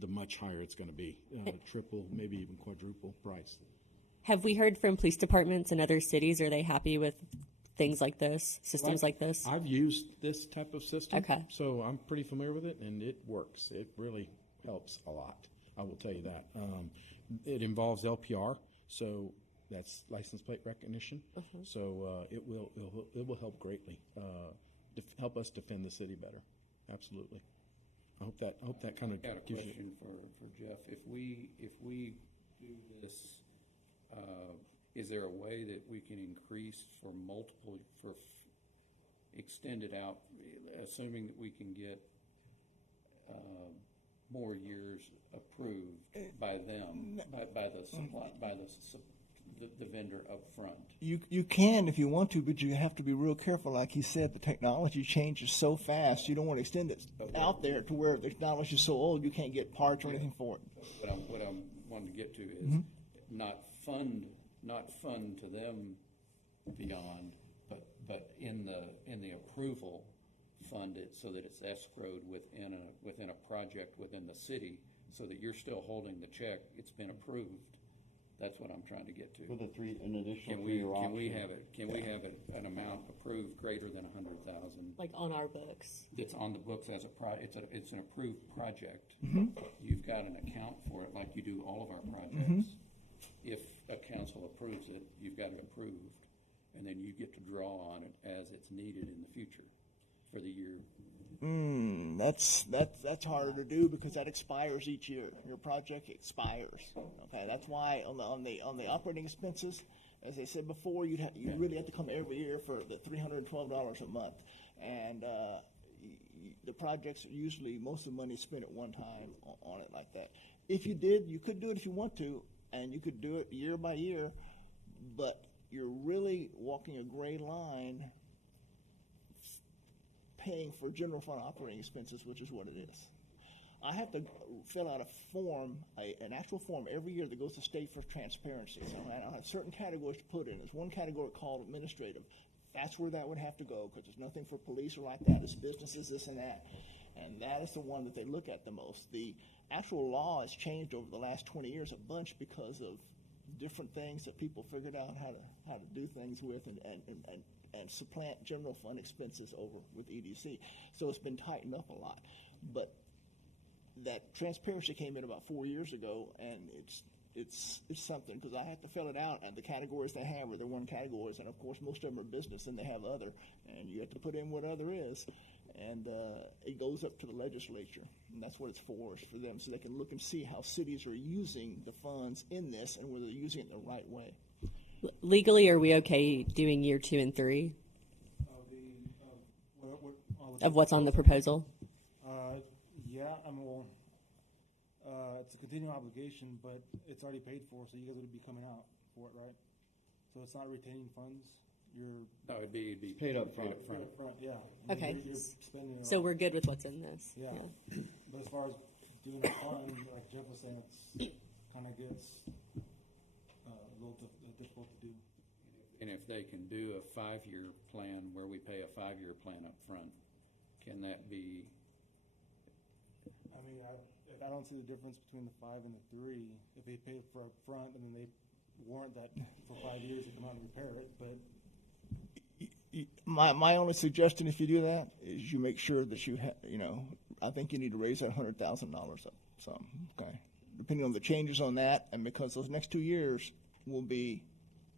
the much higher it's going to be. Triple, maybe even quadruple price. Have we heard from police departments in other cities? Are they happy with things like this, systems like this? I've used this type of system. Okay. So I'm pretty familiar with it, and it works. It really helps a lot. I will tell you that. It involves LPR, so that's license plate recognition. So it will help greatly. Help us defend the city better. Absolutely. I hope that kind of I got a gives you. question for Jeff. If we do this, is there a way that we can increase extend it out, assuming that we can get more years approved by them, by the vendor up front? You can if you want to, but you have to be real careful. Like he said, the technology changes so fast. You don't want to extend it out there to where the technology is so old you can't get parts or anything for it. What I'm wanting to get to is not fund to them beyond, but in the approval, fund it so that it's escrowed within a project within the city, so that you're still holding the check. It's been approved. That's what I'm trying to get to. For an additional Can 3-year we option. have it? Can we have an amount approved greater than 100,000? Like on our books? It's on the books as it's an approved project. You've got an account for it, like you do all of our projects. If a council approves it, you've got it approved, and then you get to draw on it as it's needed in the future for the year. That's harder to do because that expires each year. Your project expires. Okay, that's why on the operating expenses, as I said before, you really have to come every year for the $312 a month, and the projects usually most of the money is spent at one time on it like that. If you did, you could do it if you want to, and you could do it year by year, but you're really walking a gray line paying for general fund operating expenses, which is what it is. I have to fill out a form, an actual form every year that goes to state for transparency. So I have certain categories to put in. There's one category called administrative. That's where that would have to go because there's nothing for police or like that. It's businesses, this and that. And that is the one that they look at the most. The actual law has changed over the last 20 years a bunch because of different things that people figured out how to do things with and supplant general fund expenses over with EDC. So it's been tightened up a lot. But that transparency came in about 4 years ago, and it's something because I have to fill it out, and the categories they have are their one categories, and of course most of them are business, and they have other, and you have to put in what other is, and it goes up to the legislature, and that's what it's for, is for them, so they can look and see how cities are using the funds in this and whether they're using it the right way. Legally, are we okay doing year 2 and 3 of what's on the proposal? Yeah, I mean, well, it's a continuing obligation, but it's already paid for, so you guys would be coming out for it, right? So it's not retaining funds. No, it'd be paid up front. Paid up front, yeah. Okay. You're spending So we're good with what's in this. Yeah. But as far as doing a fund, like Jeff was saying, it's kind of gets a little difficult to do. And if they can do a 5-year plan where we pay a 5-year plan up front, can that be? I mean, I don't see the difference between the 5 and the 3. If they pay for up front and then they warrant that for 5 years, they come out and repair it. But my only suggestion, if you do that, is you make sure that you I think you need to raise that $100,000 up some. Okay, depending on the changes on that, and because those next 2 years will be.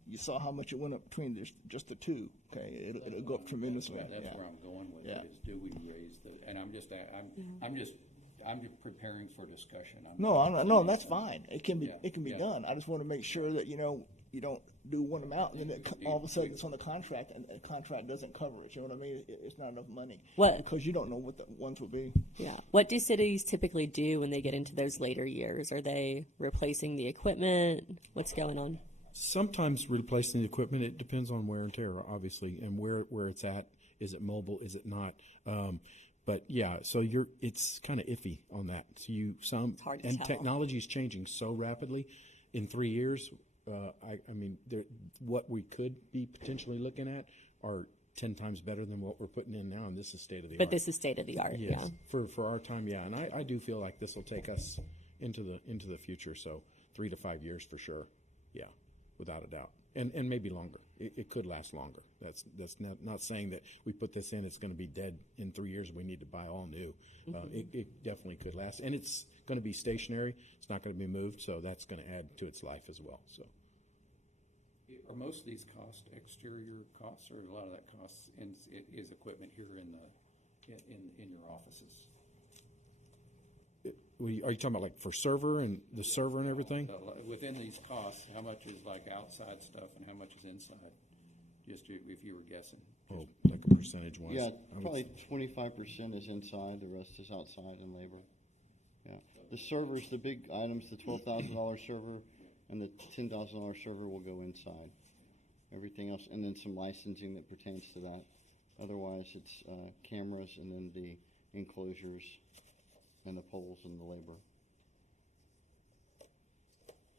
You saw how much it went up between just the two. Okay, it'll go up tremendously. That's where I'm going with it. Is do we raise the? And I'm just preparing for discussion. No, that's fine. It can be done. I just want to make sure that you don't do one amount and then all of a sudden it's on the contract and the contract doesn't cover it. You know what I mean? It's not enough money because you don't know what the ones will be. Yeah. What do cities typically do when they get into those later years? Are they replacing the equipment? What's going on? Sometimes replacing the equipment, it depends on wear and tear, obviously, and where it's at. Is it mobile? Is it not? But yeah, so it's kind of iffy on that. So it's hard to tell. Technology is changing so rapidly. In 3 years, I mean, what we could be potentially looking at are 10 times better than what we're putting in now, and this is state of the art. But this is state of the art, yes. Yeah. For our time, yeah, and I do feel like this will take us into the future. So 3 to 5 years for sure, yeah. Without a doubt, and maybe longer. It could last longer. That's not saying that we put this in, it's going to be dead in 3 years and we need to buy all new. It definitely could last, and it's going to be stationary. It's not going to be moved, so that's going to add to its life as well. So, are most of these costs exterior costs, or a lot of that costs is equipment here in your offices? Are you talking about like for server and the server and everything? Within these costs, how much is like outside stuff and how much is inside? Just if you were guessing. Oh, like a percentage wise? Yeah, probably 25% is inside, the rest is outside and labor. Yeah, the servers, the big items, the $12,000 server and the $10,000 server will go inside. Everything else, and then some licensing that pertains to that. Otherwise, it's cameras and then the enclosures and the poles and the labor.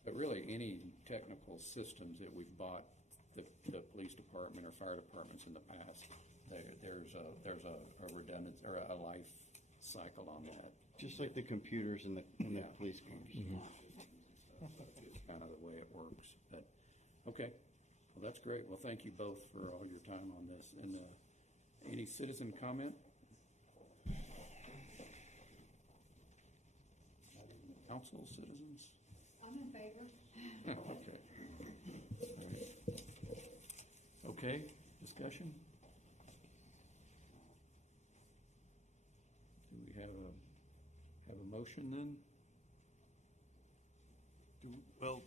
But really, any technical systems that we've bought, the police department or fire departments in the past, there's a redundancy or a life cycle on that. Just like the computers in the police cars. It's kind of the way it works. But okay, well that's great. Well, thank you both for all your time on this. And any citizen comment? Council, citizens? I'm in favor. Okay. Okay, discussion? Do we have a motion then? Well,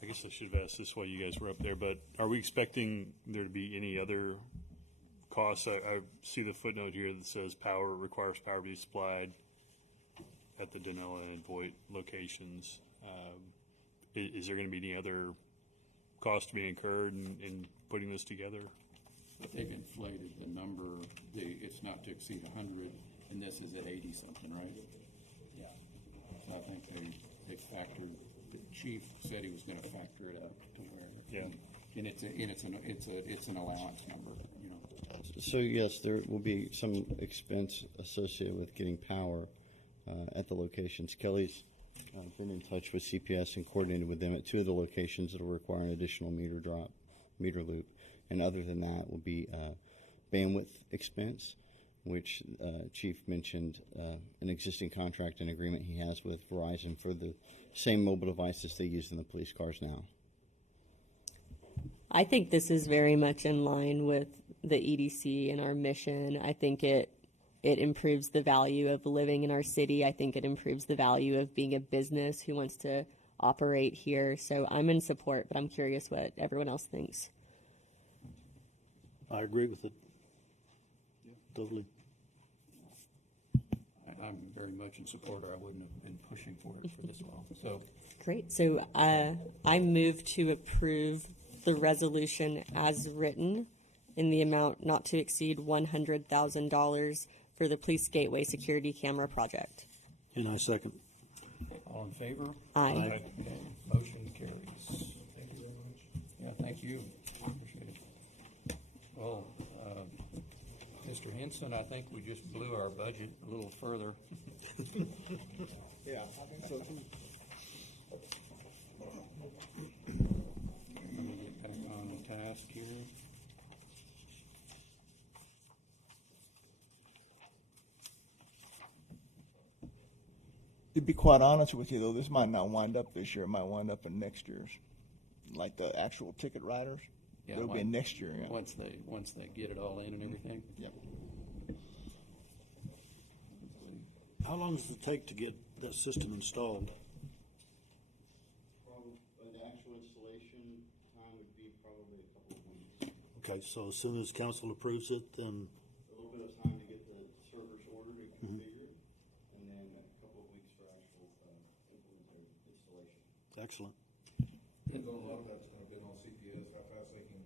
I guess I should have asked this while you guys were up there, but are we expecting there to be any other costs? I see the footnote here that says requires power to be supplied at the Danella and Voight locations. Is there going to be any other cost to be incurred in putting this together? But they've inflated the number. It's not to exceed 100, And this is at 80 something, right? Yeah. So I think they factored, the chief said he was gonna factor it up to where. Yeah. And it's an allowance number, you know. So yes, there will be some expense associated with getting power at the locations. Kelly's been in touch with CPS and coordinated with them at 2 of the locations that will require an additional meter loop. And other than that will be bandwidth expense, which Chief mentioned an existing contract and agreement he has with Verizon for the same mobile devices they use in the police cars now. I think this is very much in line with the EDC and our mission. I think it improves the value of living in our city. I think it improves the value of being a business who wants to operate here. So I'm in support, but I'm curious what everyone else thinks. I agree with it. Totally. I'm very much in support, or I wouldn't have been pushing for it for this long. So Great. So I move to approve the resolution as written in the amount not to exceed $100,000 for the Police Gateway Security Camera Project. And I second. all in favor? Aye. Okay, motion carries. Thank you very much. Yeah, thank you. Appreciate it. Well, Mr. Henson, I think we just blew our budget a little further. Yeah, I think so too. Let me get back on task here. To be quite honest with you, though, this might not wind up this year. It might wind up in next year's. Like the actual ticket riders, Yeah, it'll be next year. Yeah. Once they get it all in and everything. Yep. How long does it take to get that system installed? The actual installation time would be probably a couple of weeks. Okay, so as soon as council approves it, then A little bit of time to get the servers ordered and configured, and then a couple of weeks for actual installation. excellent. And a lot of that's gonna be on CPS, how fast they can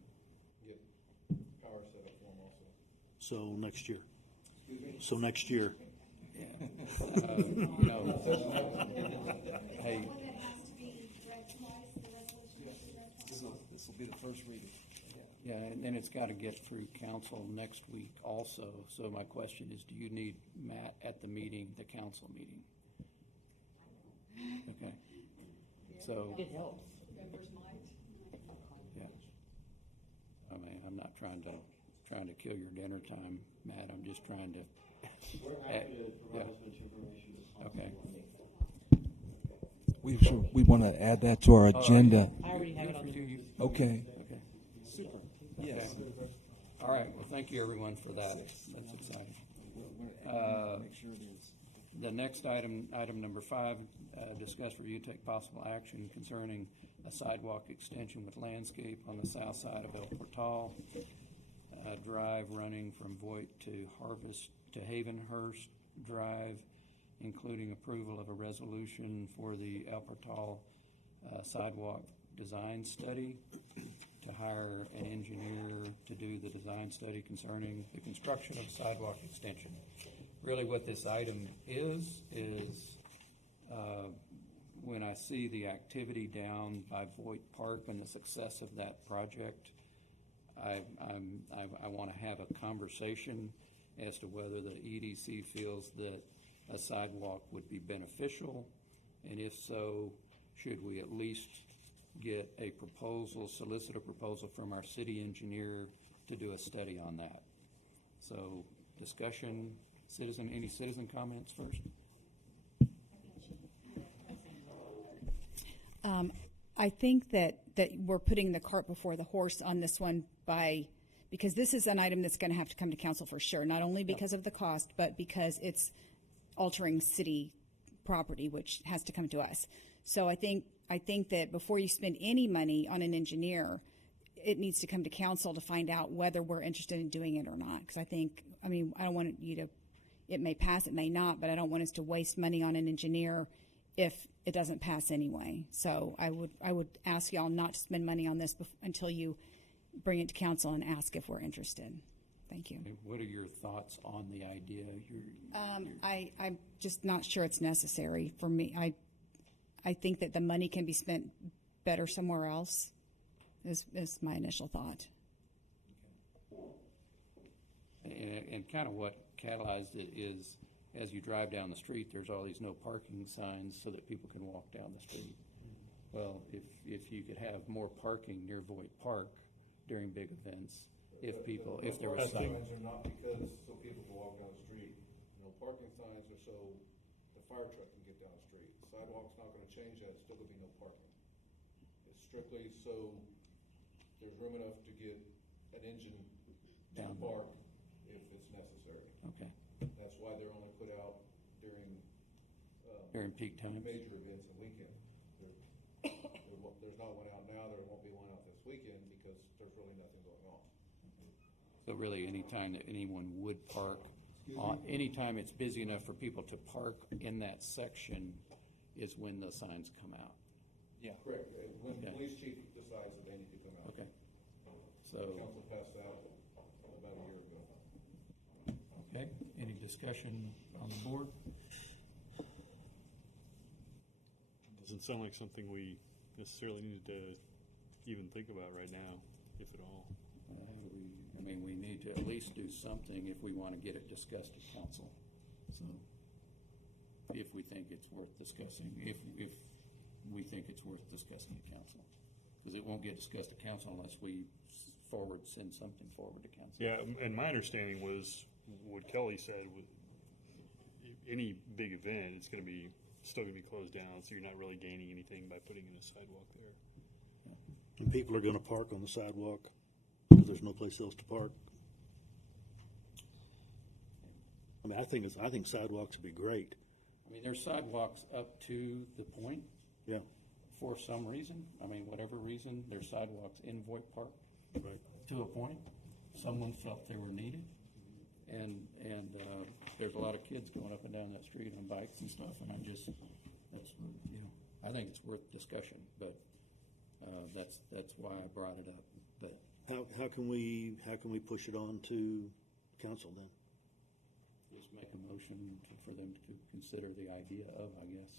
get power set up for them also. So next year. So next year. Yeah. Hey, This will be the first reading. yeah, and then it's got to get through council next week also. So my question is, do you need Matt at the meeting, the council meeting? Okay. So. It helps. Yeah. I mean, I'm not trying to kill your dinner time, Matt. I'm just trying to. We're happy to provide as much information as possible. Okay. We want to add that to our agenda. I already have it on the. Okay. Okay. Super. Okay. All right. Well, thank you everyone for that. That's exciting. The next item number 5, discuss, review, take possible action concerning a sidewalk extension with landscape on the south side of El Portal Drive running from Voight to Harvest to Havenhurst Drive, including approval of a resolution for the El Portal sidewalk design study, to hire an engineer to do the design study concerning the construction of sidewalk extension. Really what this item is when I see the activity down by Voight Park and the success of that project, I want to have a conversation as to whether the EDC feels that a sidewalk would be beneficial, and if so, should we at least get a proposal, solicit a proposal from our city engineer to do a study on that. So discussion, any citizen comments first? I think that we're putting the cart before the horse on this one because this is an item that's going to have to come to council for sure, not only because of the cost, but because it's altering city property, which has to come to us. So I think that before you spend any money on an engineer, it needs to come to council to find out whether we're interested in doing it or not. Because I don't want you to, it may pass, it may not, but I don't want us to waste money on an engineer if it doesn't pass anyway. So I would ask y'all not to spend money on this until you bring it to council and ask if we're interested. Thank you. What are your thoughts on the idea? I'm just not sure it's necessary for me. I think that the money can be spent better somewhere else, is my initial thought. And kind of what catalyzed it is, as you drive down the street, there's all these no parking signs so that people can walk down the street. Well, if you could have more parking near Voight Park during big events, if there was Parking signs are not because so people can walk down the street. Parking signs are so the fire truck can get down the street. Sidewalk's not gonna change that, it's still gonna be no parking. It's strictly so there's room enough to get an engine to Down. park if it's necessary. Okay. That's why they're only put out During peak times. major events and weekends. There's not one out now, there won't be one out this weekend because there's really nothing going on. So really, any time that anyone would park, anytime it's busy enough for people to park in that section is when the signs come out. Yeah. Correct, when the Yeah. police chief decides that they need to come out. Okay. The So, council passed that about a year ago. okay, any discussion on the board? Doesn't sound like something we necessarily need to even think about right now, if at all. We need to at least do something if we want to get it discussed at council. So, if we think it's worth discussing, if we think it's worth discussing at council. Because it won't get discussed at council unless we send something forward to council. Yeah, and my understanding was what Kelly said, with any big event, it's going to be still going to be closed down, so you're not really gaining anything by putting in a sidewalk there. And people are going to park on the sidewalk because there's no place else to park. I mean, I think sidewalks would be great. There's sidewalks up to the point. Yeah. For some reason, whatever reason, there's sidewalks in Voight Park. Right. To a point. Someone felt they were needed. And there's a lot of kids going up and down that street on bikes and stuff, and I think it's worth discussion, but that's why I brought it up. But How can we push it on to council then? just make a motion for them to consider the idea of, I guess.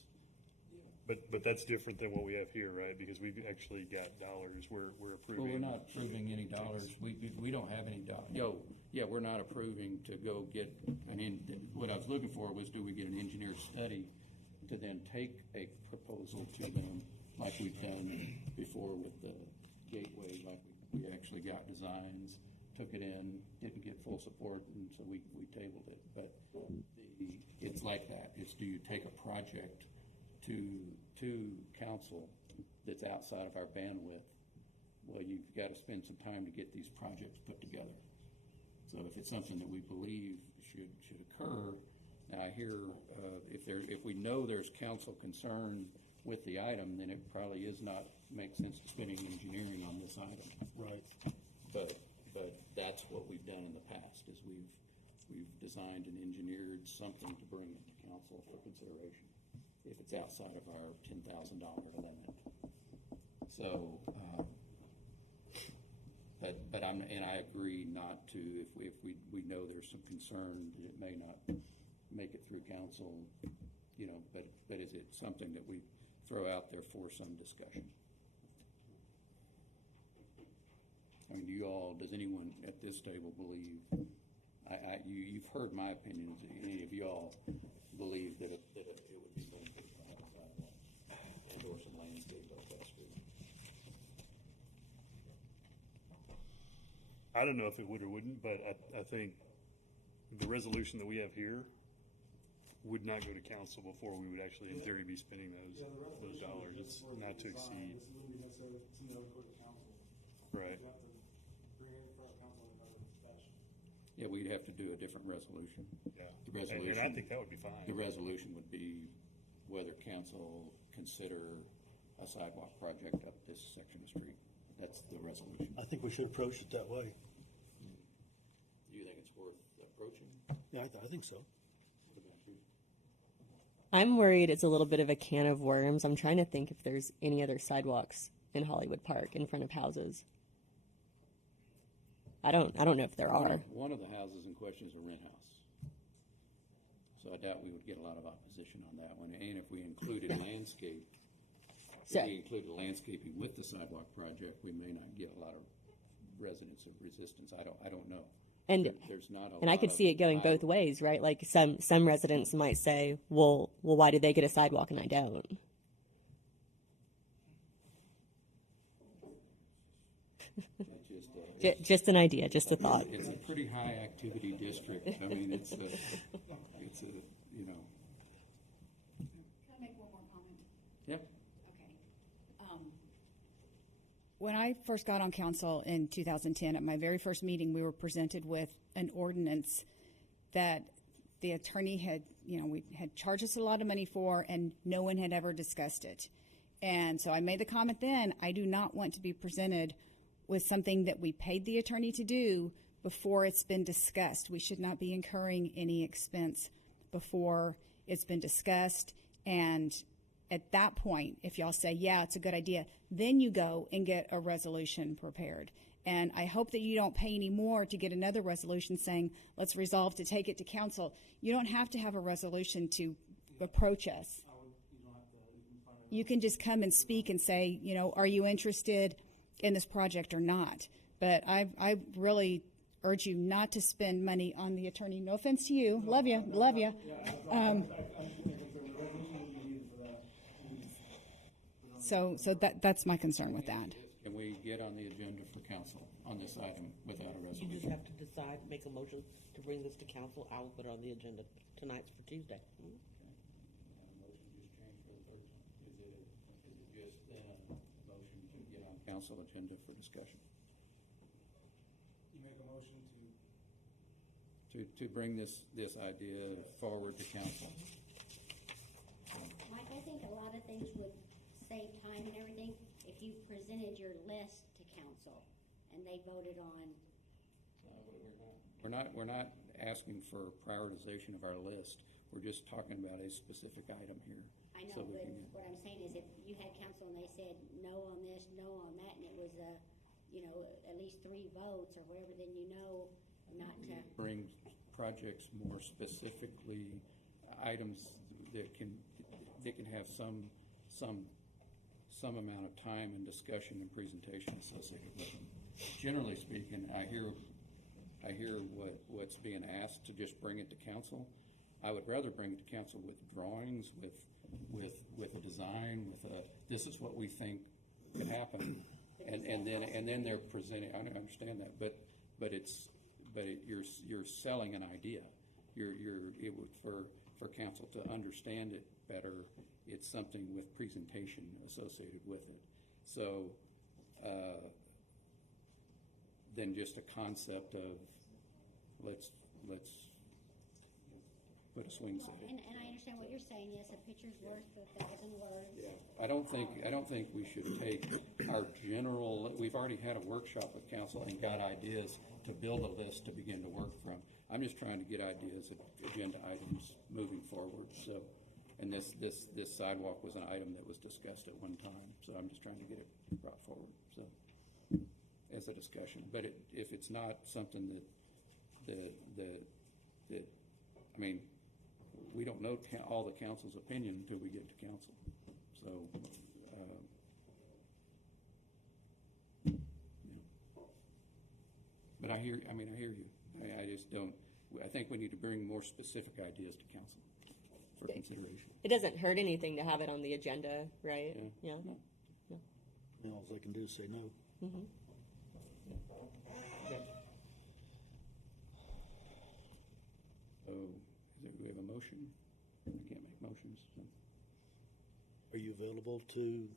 But that's different than what we have here, right? Because we've actually got dollars. We're approving. Well, we're not approving any dollars. We don't have any dollars. We're not approving to go get. What I was looking for was, do we get an engineered study to then take a proposal to them, like we've done before with the gateway, like we actually got designs, took it in, didn't get full support, and so we tabled it. But it's like that. It's, do you take a project to council that's outside of our bandwidth? Well, you've got to spend some time to get these projects put together. So if it's something that we believe should occur, now I hear if we know there's council concern with the item, then it probably makes sense to spending engineering on this item. Right. But that's what we've done in the past, is we've designed and engineered something to bring it to council for consideration if it's outside of our $10,000 limit. So, but I agree not to, if we know there's some concern that it may not make it through council, but is it something that we throw out there for some discussion? Does anyone at this table believe, you've heard my opinions, any of y'all believe that it would be beneficial to have a sidewalk and/or some landscape up that street? I don't know if it would or wouldn't, but I think the resolution that we have here would not go to council before we would actually, in theory, be spending those dollars. It's not to exceed. This wouldn't be necessarily something that would go to council. Right. You have to bring it in front of council in another fashion. Yeah, we'd have to do a different resolution. Yeah. The resolution. And I think that would be fine. The resolution would be whether council consider a sidewalk project up this section of street. That's the resolution. I think we should approach it that way. Do you think it's worth approaching? Yeah, I think so. What about you? I'm worried it's a little bit of a can of worms. I'm trying to think if there's any other sidewalks in Hollywood Park in front of houses. I don't know if there are. One of the houses in question is a rent house. So I doubt we would get a lot of opposition on that one. And if we included landscape, So- if we included landscaping with the sidewalk project, we may not get a lot of residents of resistance. I don't know. And There's not a and I lot could of see it going both ways, right? Like some residents might say, well, why do they get a sidewalk and I don't? Just an idea, just a thought. It's a pretty high activity district. I mean, it's a, you know. Can I make one more comment? Yeah. Okay. When I first got on council in 2010, at my very first meeting, we were presented with an ordinance that the attorney had, we had charged us a lot of money for, and no one had ever discussed it. And so I made the comment then, I do not want to be presented with something that we paid the attorney to do before it's been discussed. We should not be incurring any expense before it's been discussed. And at that point, if y'all say, yeah, it's a good idea, then you go and get a resolution prepared. And I hope that you don't pay any more to get another resolution saying, let's resolve to take it to council. You don't have to have a resolution to approach us. You can just come and speak and say, are you interested in this project or not? But I really urge you not to spend money on the attorney. No offense to you. Love you. So that's my concern with that. Can we get on the agenda for council on this item without a You just resolution? have to decide, make a motion to bring this to council. I will put it on the agenda. Tonight's for Tuesday. Council agenda for discussion. You make a motion To bring this idea forward to council. Mike, I think a lot of things would save time and everything if you presented your list to council and they voted on. We're not asking for prioritization of our list. We're just talking about a specific item here. I know, So we but can- what I'm saying is if you had council and they said no on this, no on that, and it was at least 3 votes or whatever, then not to. Bring projects more specifically, items that can have some amount of time and discussion and presentation associated with them. Generally speaking, I hear what's being asked to just bring it to council. I would rather bring it to council with drawings, with a design, this is what we think could happen, and then they're presenting. I understand that, but you're selling an idea. For council to understand it better, it's something with presentation associated with it. So then just a concept of let's put a swing set. And I understand what you're saying. Yes, a picture's worth 1,000 words. I don't think we should take our general. We've already had a workshop with council and got ideas to build a list to begin to work from. I'm just trying to get ideas of agenda items moving forward. So, and this sidewalk was an item that was discussed at one time. So I'm just trying to get it brought forward. So as a discussion, but if it's not something that I mean, we don't know all the council's opinion until we get to council. So, but I hear you. I just don't. I think we need to bring more specific ideas to council for consideration. It doesn't hurt anything to have it on the agenda, right? Yeah. No. All they can do is say no. Mm-hmm. So, we have a motion. I can't make motions. So. Are you available to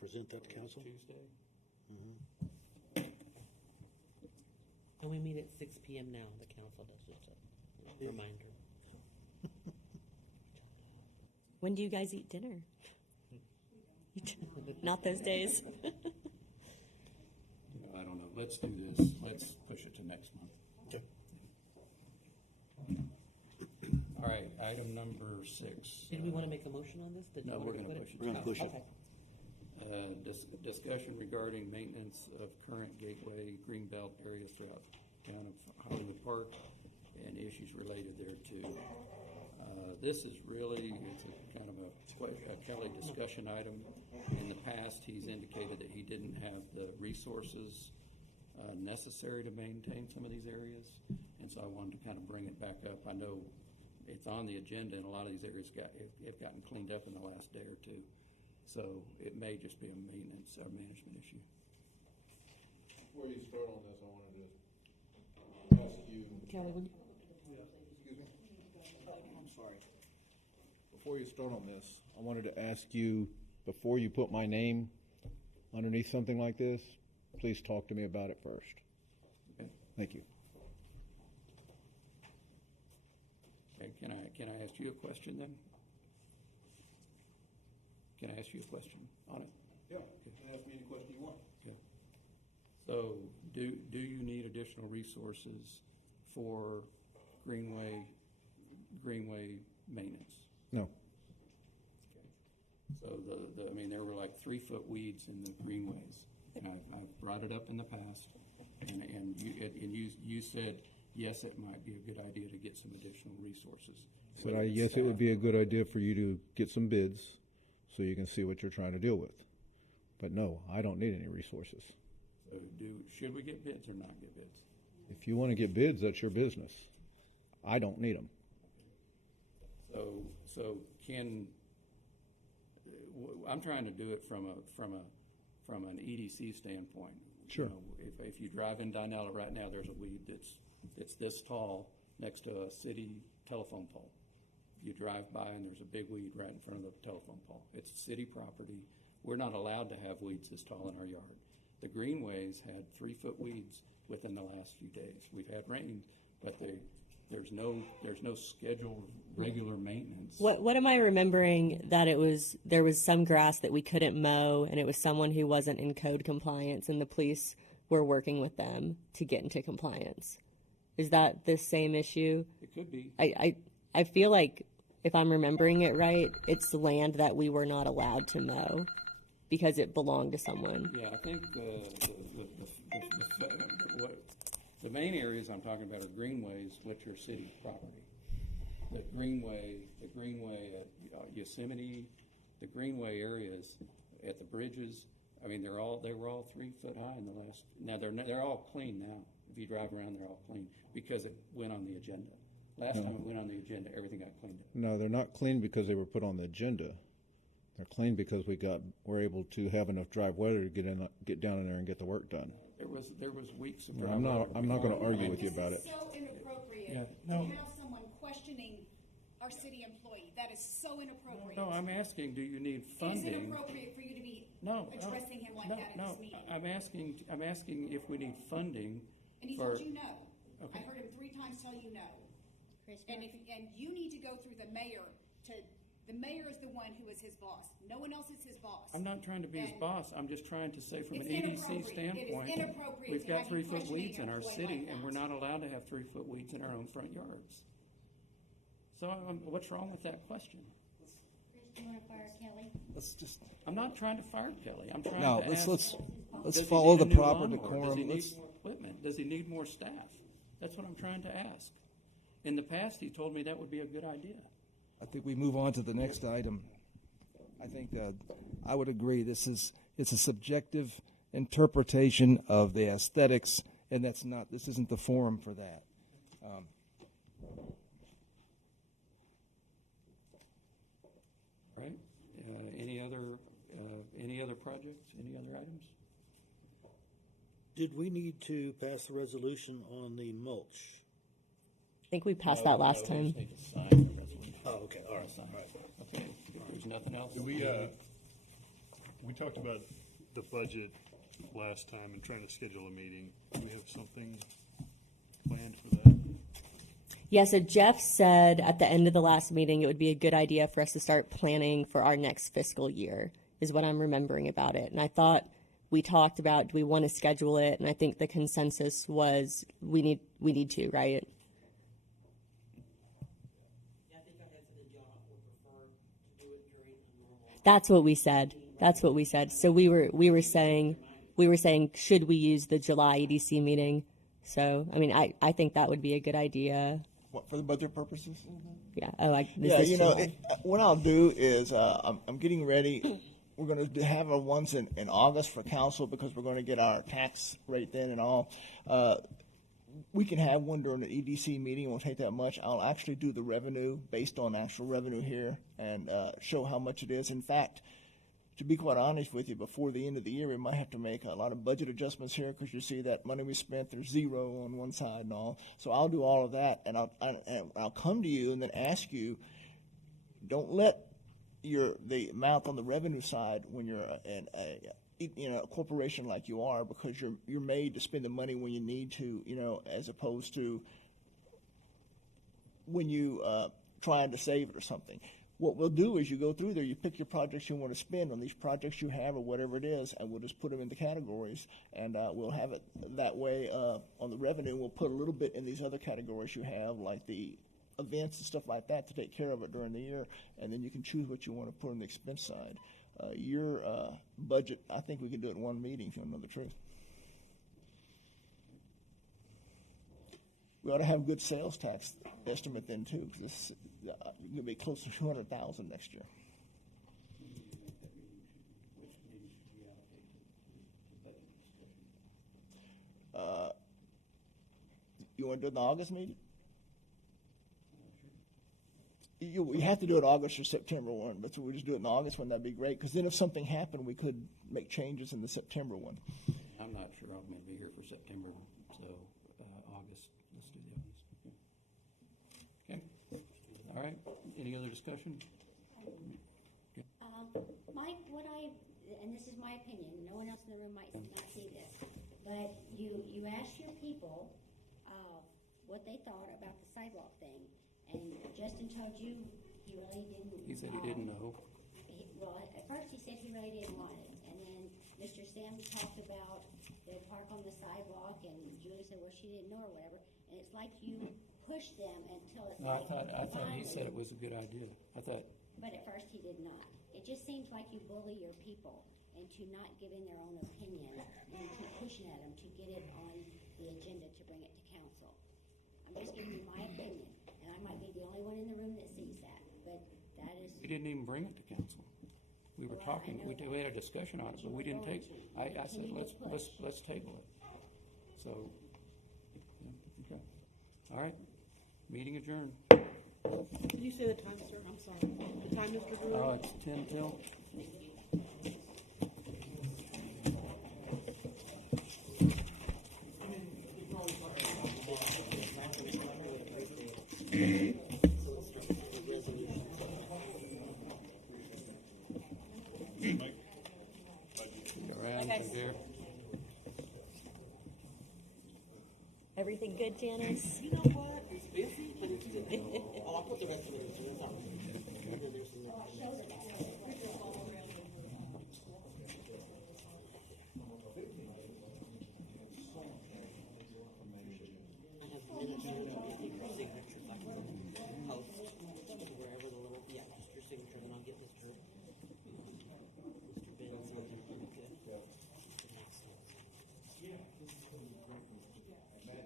present that to council? Tuesday. And we meet at 6 p.m. now. The council does just a reminder. When do you guys eat dinner? Not those days. I don't know. Let's do this. Let's push it to next month. Okay. All right. Item number 6. Did we want to make a motion on this? No, we're going to push it. We're going to push it. Okay. Discussion regarding maintenance of current gateway greenbelt areas throughout the town of Hollywood Park and issues related thereto. This is really, it's a kind of a Kelly discussion item. In the past, he's indicated that he didn't have the resources necessary to maintain some of these areas, and so I wanted to kind of bring it back up. I know it's on the agenda, and a lot of these areas have gotten cleaned up in the last day or two, so it may just be a maintenance or management issue. Before you start on this, I wanted to ask you. Kelly, would you? Excuse me? I'm sorry. Before you start on this, I wanted to ask you, before you put my name underneath something like this, please talk to me about it first. Okay. Thank you. Okay, can I ask you a question then? Can I ask you a question on it? Yeah, you can ask me any question you want. Yeah. So, do you need additional resources for greenway maintenance? No. So I mean, there were like 3-foot weeds in the greenways, and I've brought it up in the past, and you said yes, it might be a good idea to get some additional resources. Said yes, it would be a good idea for you to get some bids so you can see what you're trying to deal with. But no, I don't need any resources. So should we get bids or not get bids? If you want to get bids, that's your business. I don't need them. So I'm trying to do it from an EDC standpoint. Sure. You know, if you drive in Dinella right now, there's a weed that's this tall next to a city telephone pole. You drive by and there's a big weed right in front of the telephone pole. It's city property. We're not allowed to have weeds this tall in our yard. The greenways had 3-foot weeds within the last few days. We've had rain, but there's no scheduled regular maintenance. What am I remembering that there was some grass that we couldn't mow, and it was someone who wasn't in code compliance, and the police were working with them to get into compliance. Is that the same issue? It could be. I feel like, if I'm remembering it right, it's land that we were not allowed to mow because it belonged to someone. Yeah, I think the main areas I'm talking about are greenways, which are city property. The greenway at Yosemite, the greenway areas at the bridges. I mean, they were all 3 foot high in the last. Now they're all clean now. If you drive around, they're all clean because it went on the agenda. Last time it went on the agenda, everything got cleaned up. No, they're not clean because they were put on the agenda. They're clean because we're able to have enough dry weather to get down in there and get the work done. There was weeks of. No, I'm not going to argue with you about it. This is so inappropriate Yeah, to no. have someone questioning our city employee. That is so inappropriate. No, I'm asking, do you need It is funding? inappropriate for you to be addressing him like that in this meeting. I'm asking if we need funding And he for. told you no. Okay. I heard him 3 times tell you no. And you need to go through the mayor the mayor is the one who is his boss. No one else is his boss. I'm not trying to be his And boss. I'm just trying to say from an it's EDC inappropriate. standpoint, It is inappropriate we've to got have you 3-foot weeds in questioning our an employee city, like and that. we're not allowed to have 3-foot weeds in our own front yards. So what's wrong with that question? You want to fire Kelly? Let's just I'm not trying to fire Kelly. I'm trying no. to Let's ask. let's Does he follow need the a new proper lawnmower? Does decorum. he need Let's, more equipment? Does he need more staff? That's what I'm trying to ask. In the past, he told me that would be a good idea. I think we move on to the next item. I think I would agree. It's a subjective interpretation of the aesthetics, and this isn't the forum for that. Right? Any other projects? Any other items? Did we need to pass a resolution on the mulch? I think we passed that last No, we time. just need to sign the resolution. Oh, okay, all right, all right. Okay, if there's nothing else. We talked about the budget last time and trying to schedule a meeting. Do we have something planned for that? Yeah, so Jeff said at the end of the last meeting it would be a good idea for us to start planning for our next fiscal year, is what I'm remembering about it. And I thought we talked about, do we want to schedule it? And I think the consensus was we need to, right? That's what we said. That's what we said. So we were saying, should we use the July EDC meeting? So, I mean, I think that would be a good idea. What, for the budget purposes? Yeah. Oh, Yeah, you know, what I'll do is I'm getting ready. We're going to have our ones in August for council because we're going to get our tax rate then and all. We can have one during the EDC meeting. It won't take that much. I'll actually do the revenue based on actual revenue here and show how much it is. In fact, to be quite honest with you, before the end of the year, we might have to make a lot of budget adjustments here because you see that money we spent, there's zero on one side and all. So I'll do all of that, and I'll come to you and then ask you, don't let the amount on the revenue side when you're a corporation like you are, because you're made to spend the money when you need to, as opposed to when you trying to save it or something. What we'll do is you go through there, you pick your projects you want to spend on these projects you have or whatever it is, and we'll just put them into categories, and we'll have it that way on the revenue. We'll put a little bit in these other categories you have, like the events and stuff like that, to take care of it during the year, and then you can choose what you want to put on the expense side. Your budget, I think we can do it in one meeting, if you want to know the truth. We ought to have a good sales tax estimate then too, because it's going to be close to 200,000 next year. You want to do it in the August meeting? You have to do it August or September one, but so we just do it in August one. That'd be great, because then if something happened, we could make changes in the September one. I'm not sure I'm going to be here for September, so August. Let's do the August. Okay. All right. Any other discussion? Mike, and this is my opinion, no one else in the room might not see this, but you asked your people what they thought about the sidewalk thing, and Justin told you he really didn't. He said he didn't know. Well, at first he said he really didn't want it, and then Mr. Sims talked about the park on the sidewalk, and Julie said, well, she didn't know or whatever, and it's like you push them until it's No, I thought he said it was a good idea. But at first he did not. It just seems like you bully your people into not giving their own opinion, and you keep pushing at them to get it on the agenda to bring it to council. I'm just giving you my opinion, and I might be the only one in the room that sees that, but that is. We didn't even bring it to council. We were talking. We had a discussion on it, but we didn't take. I said let's table it. So, yeah, okay. All right. Meeting adjourned. Can you say the time, sir? I'm sorry. The time, Mr. Brewer? It's 10 till. Everything good, Janice? You know what? It's busy, but it's good. Oh, I'll put the rest of it in.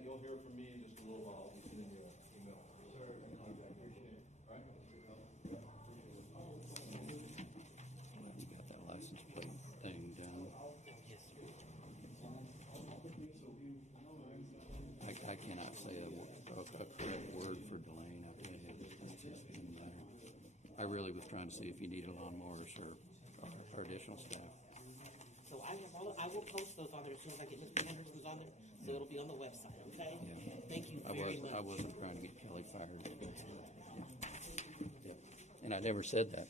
You'll hear from me in just a little while. I'll send you an email. You got that license plate thing done. I cannot say a correct word for Delane. I tell you, it's just, I really was trying to see if you needed lawnmowers or additional staff. So I will post those on there as soon as I get Mr. Henderson's on there, so it'll be on the website, okay? Yeah. Thank you very much. I wasn't trying to get Kelly fired. And I never said that.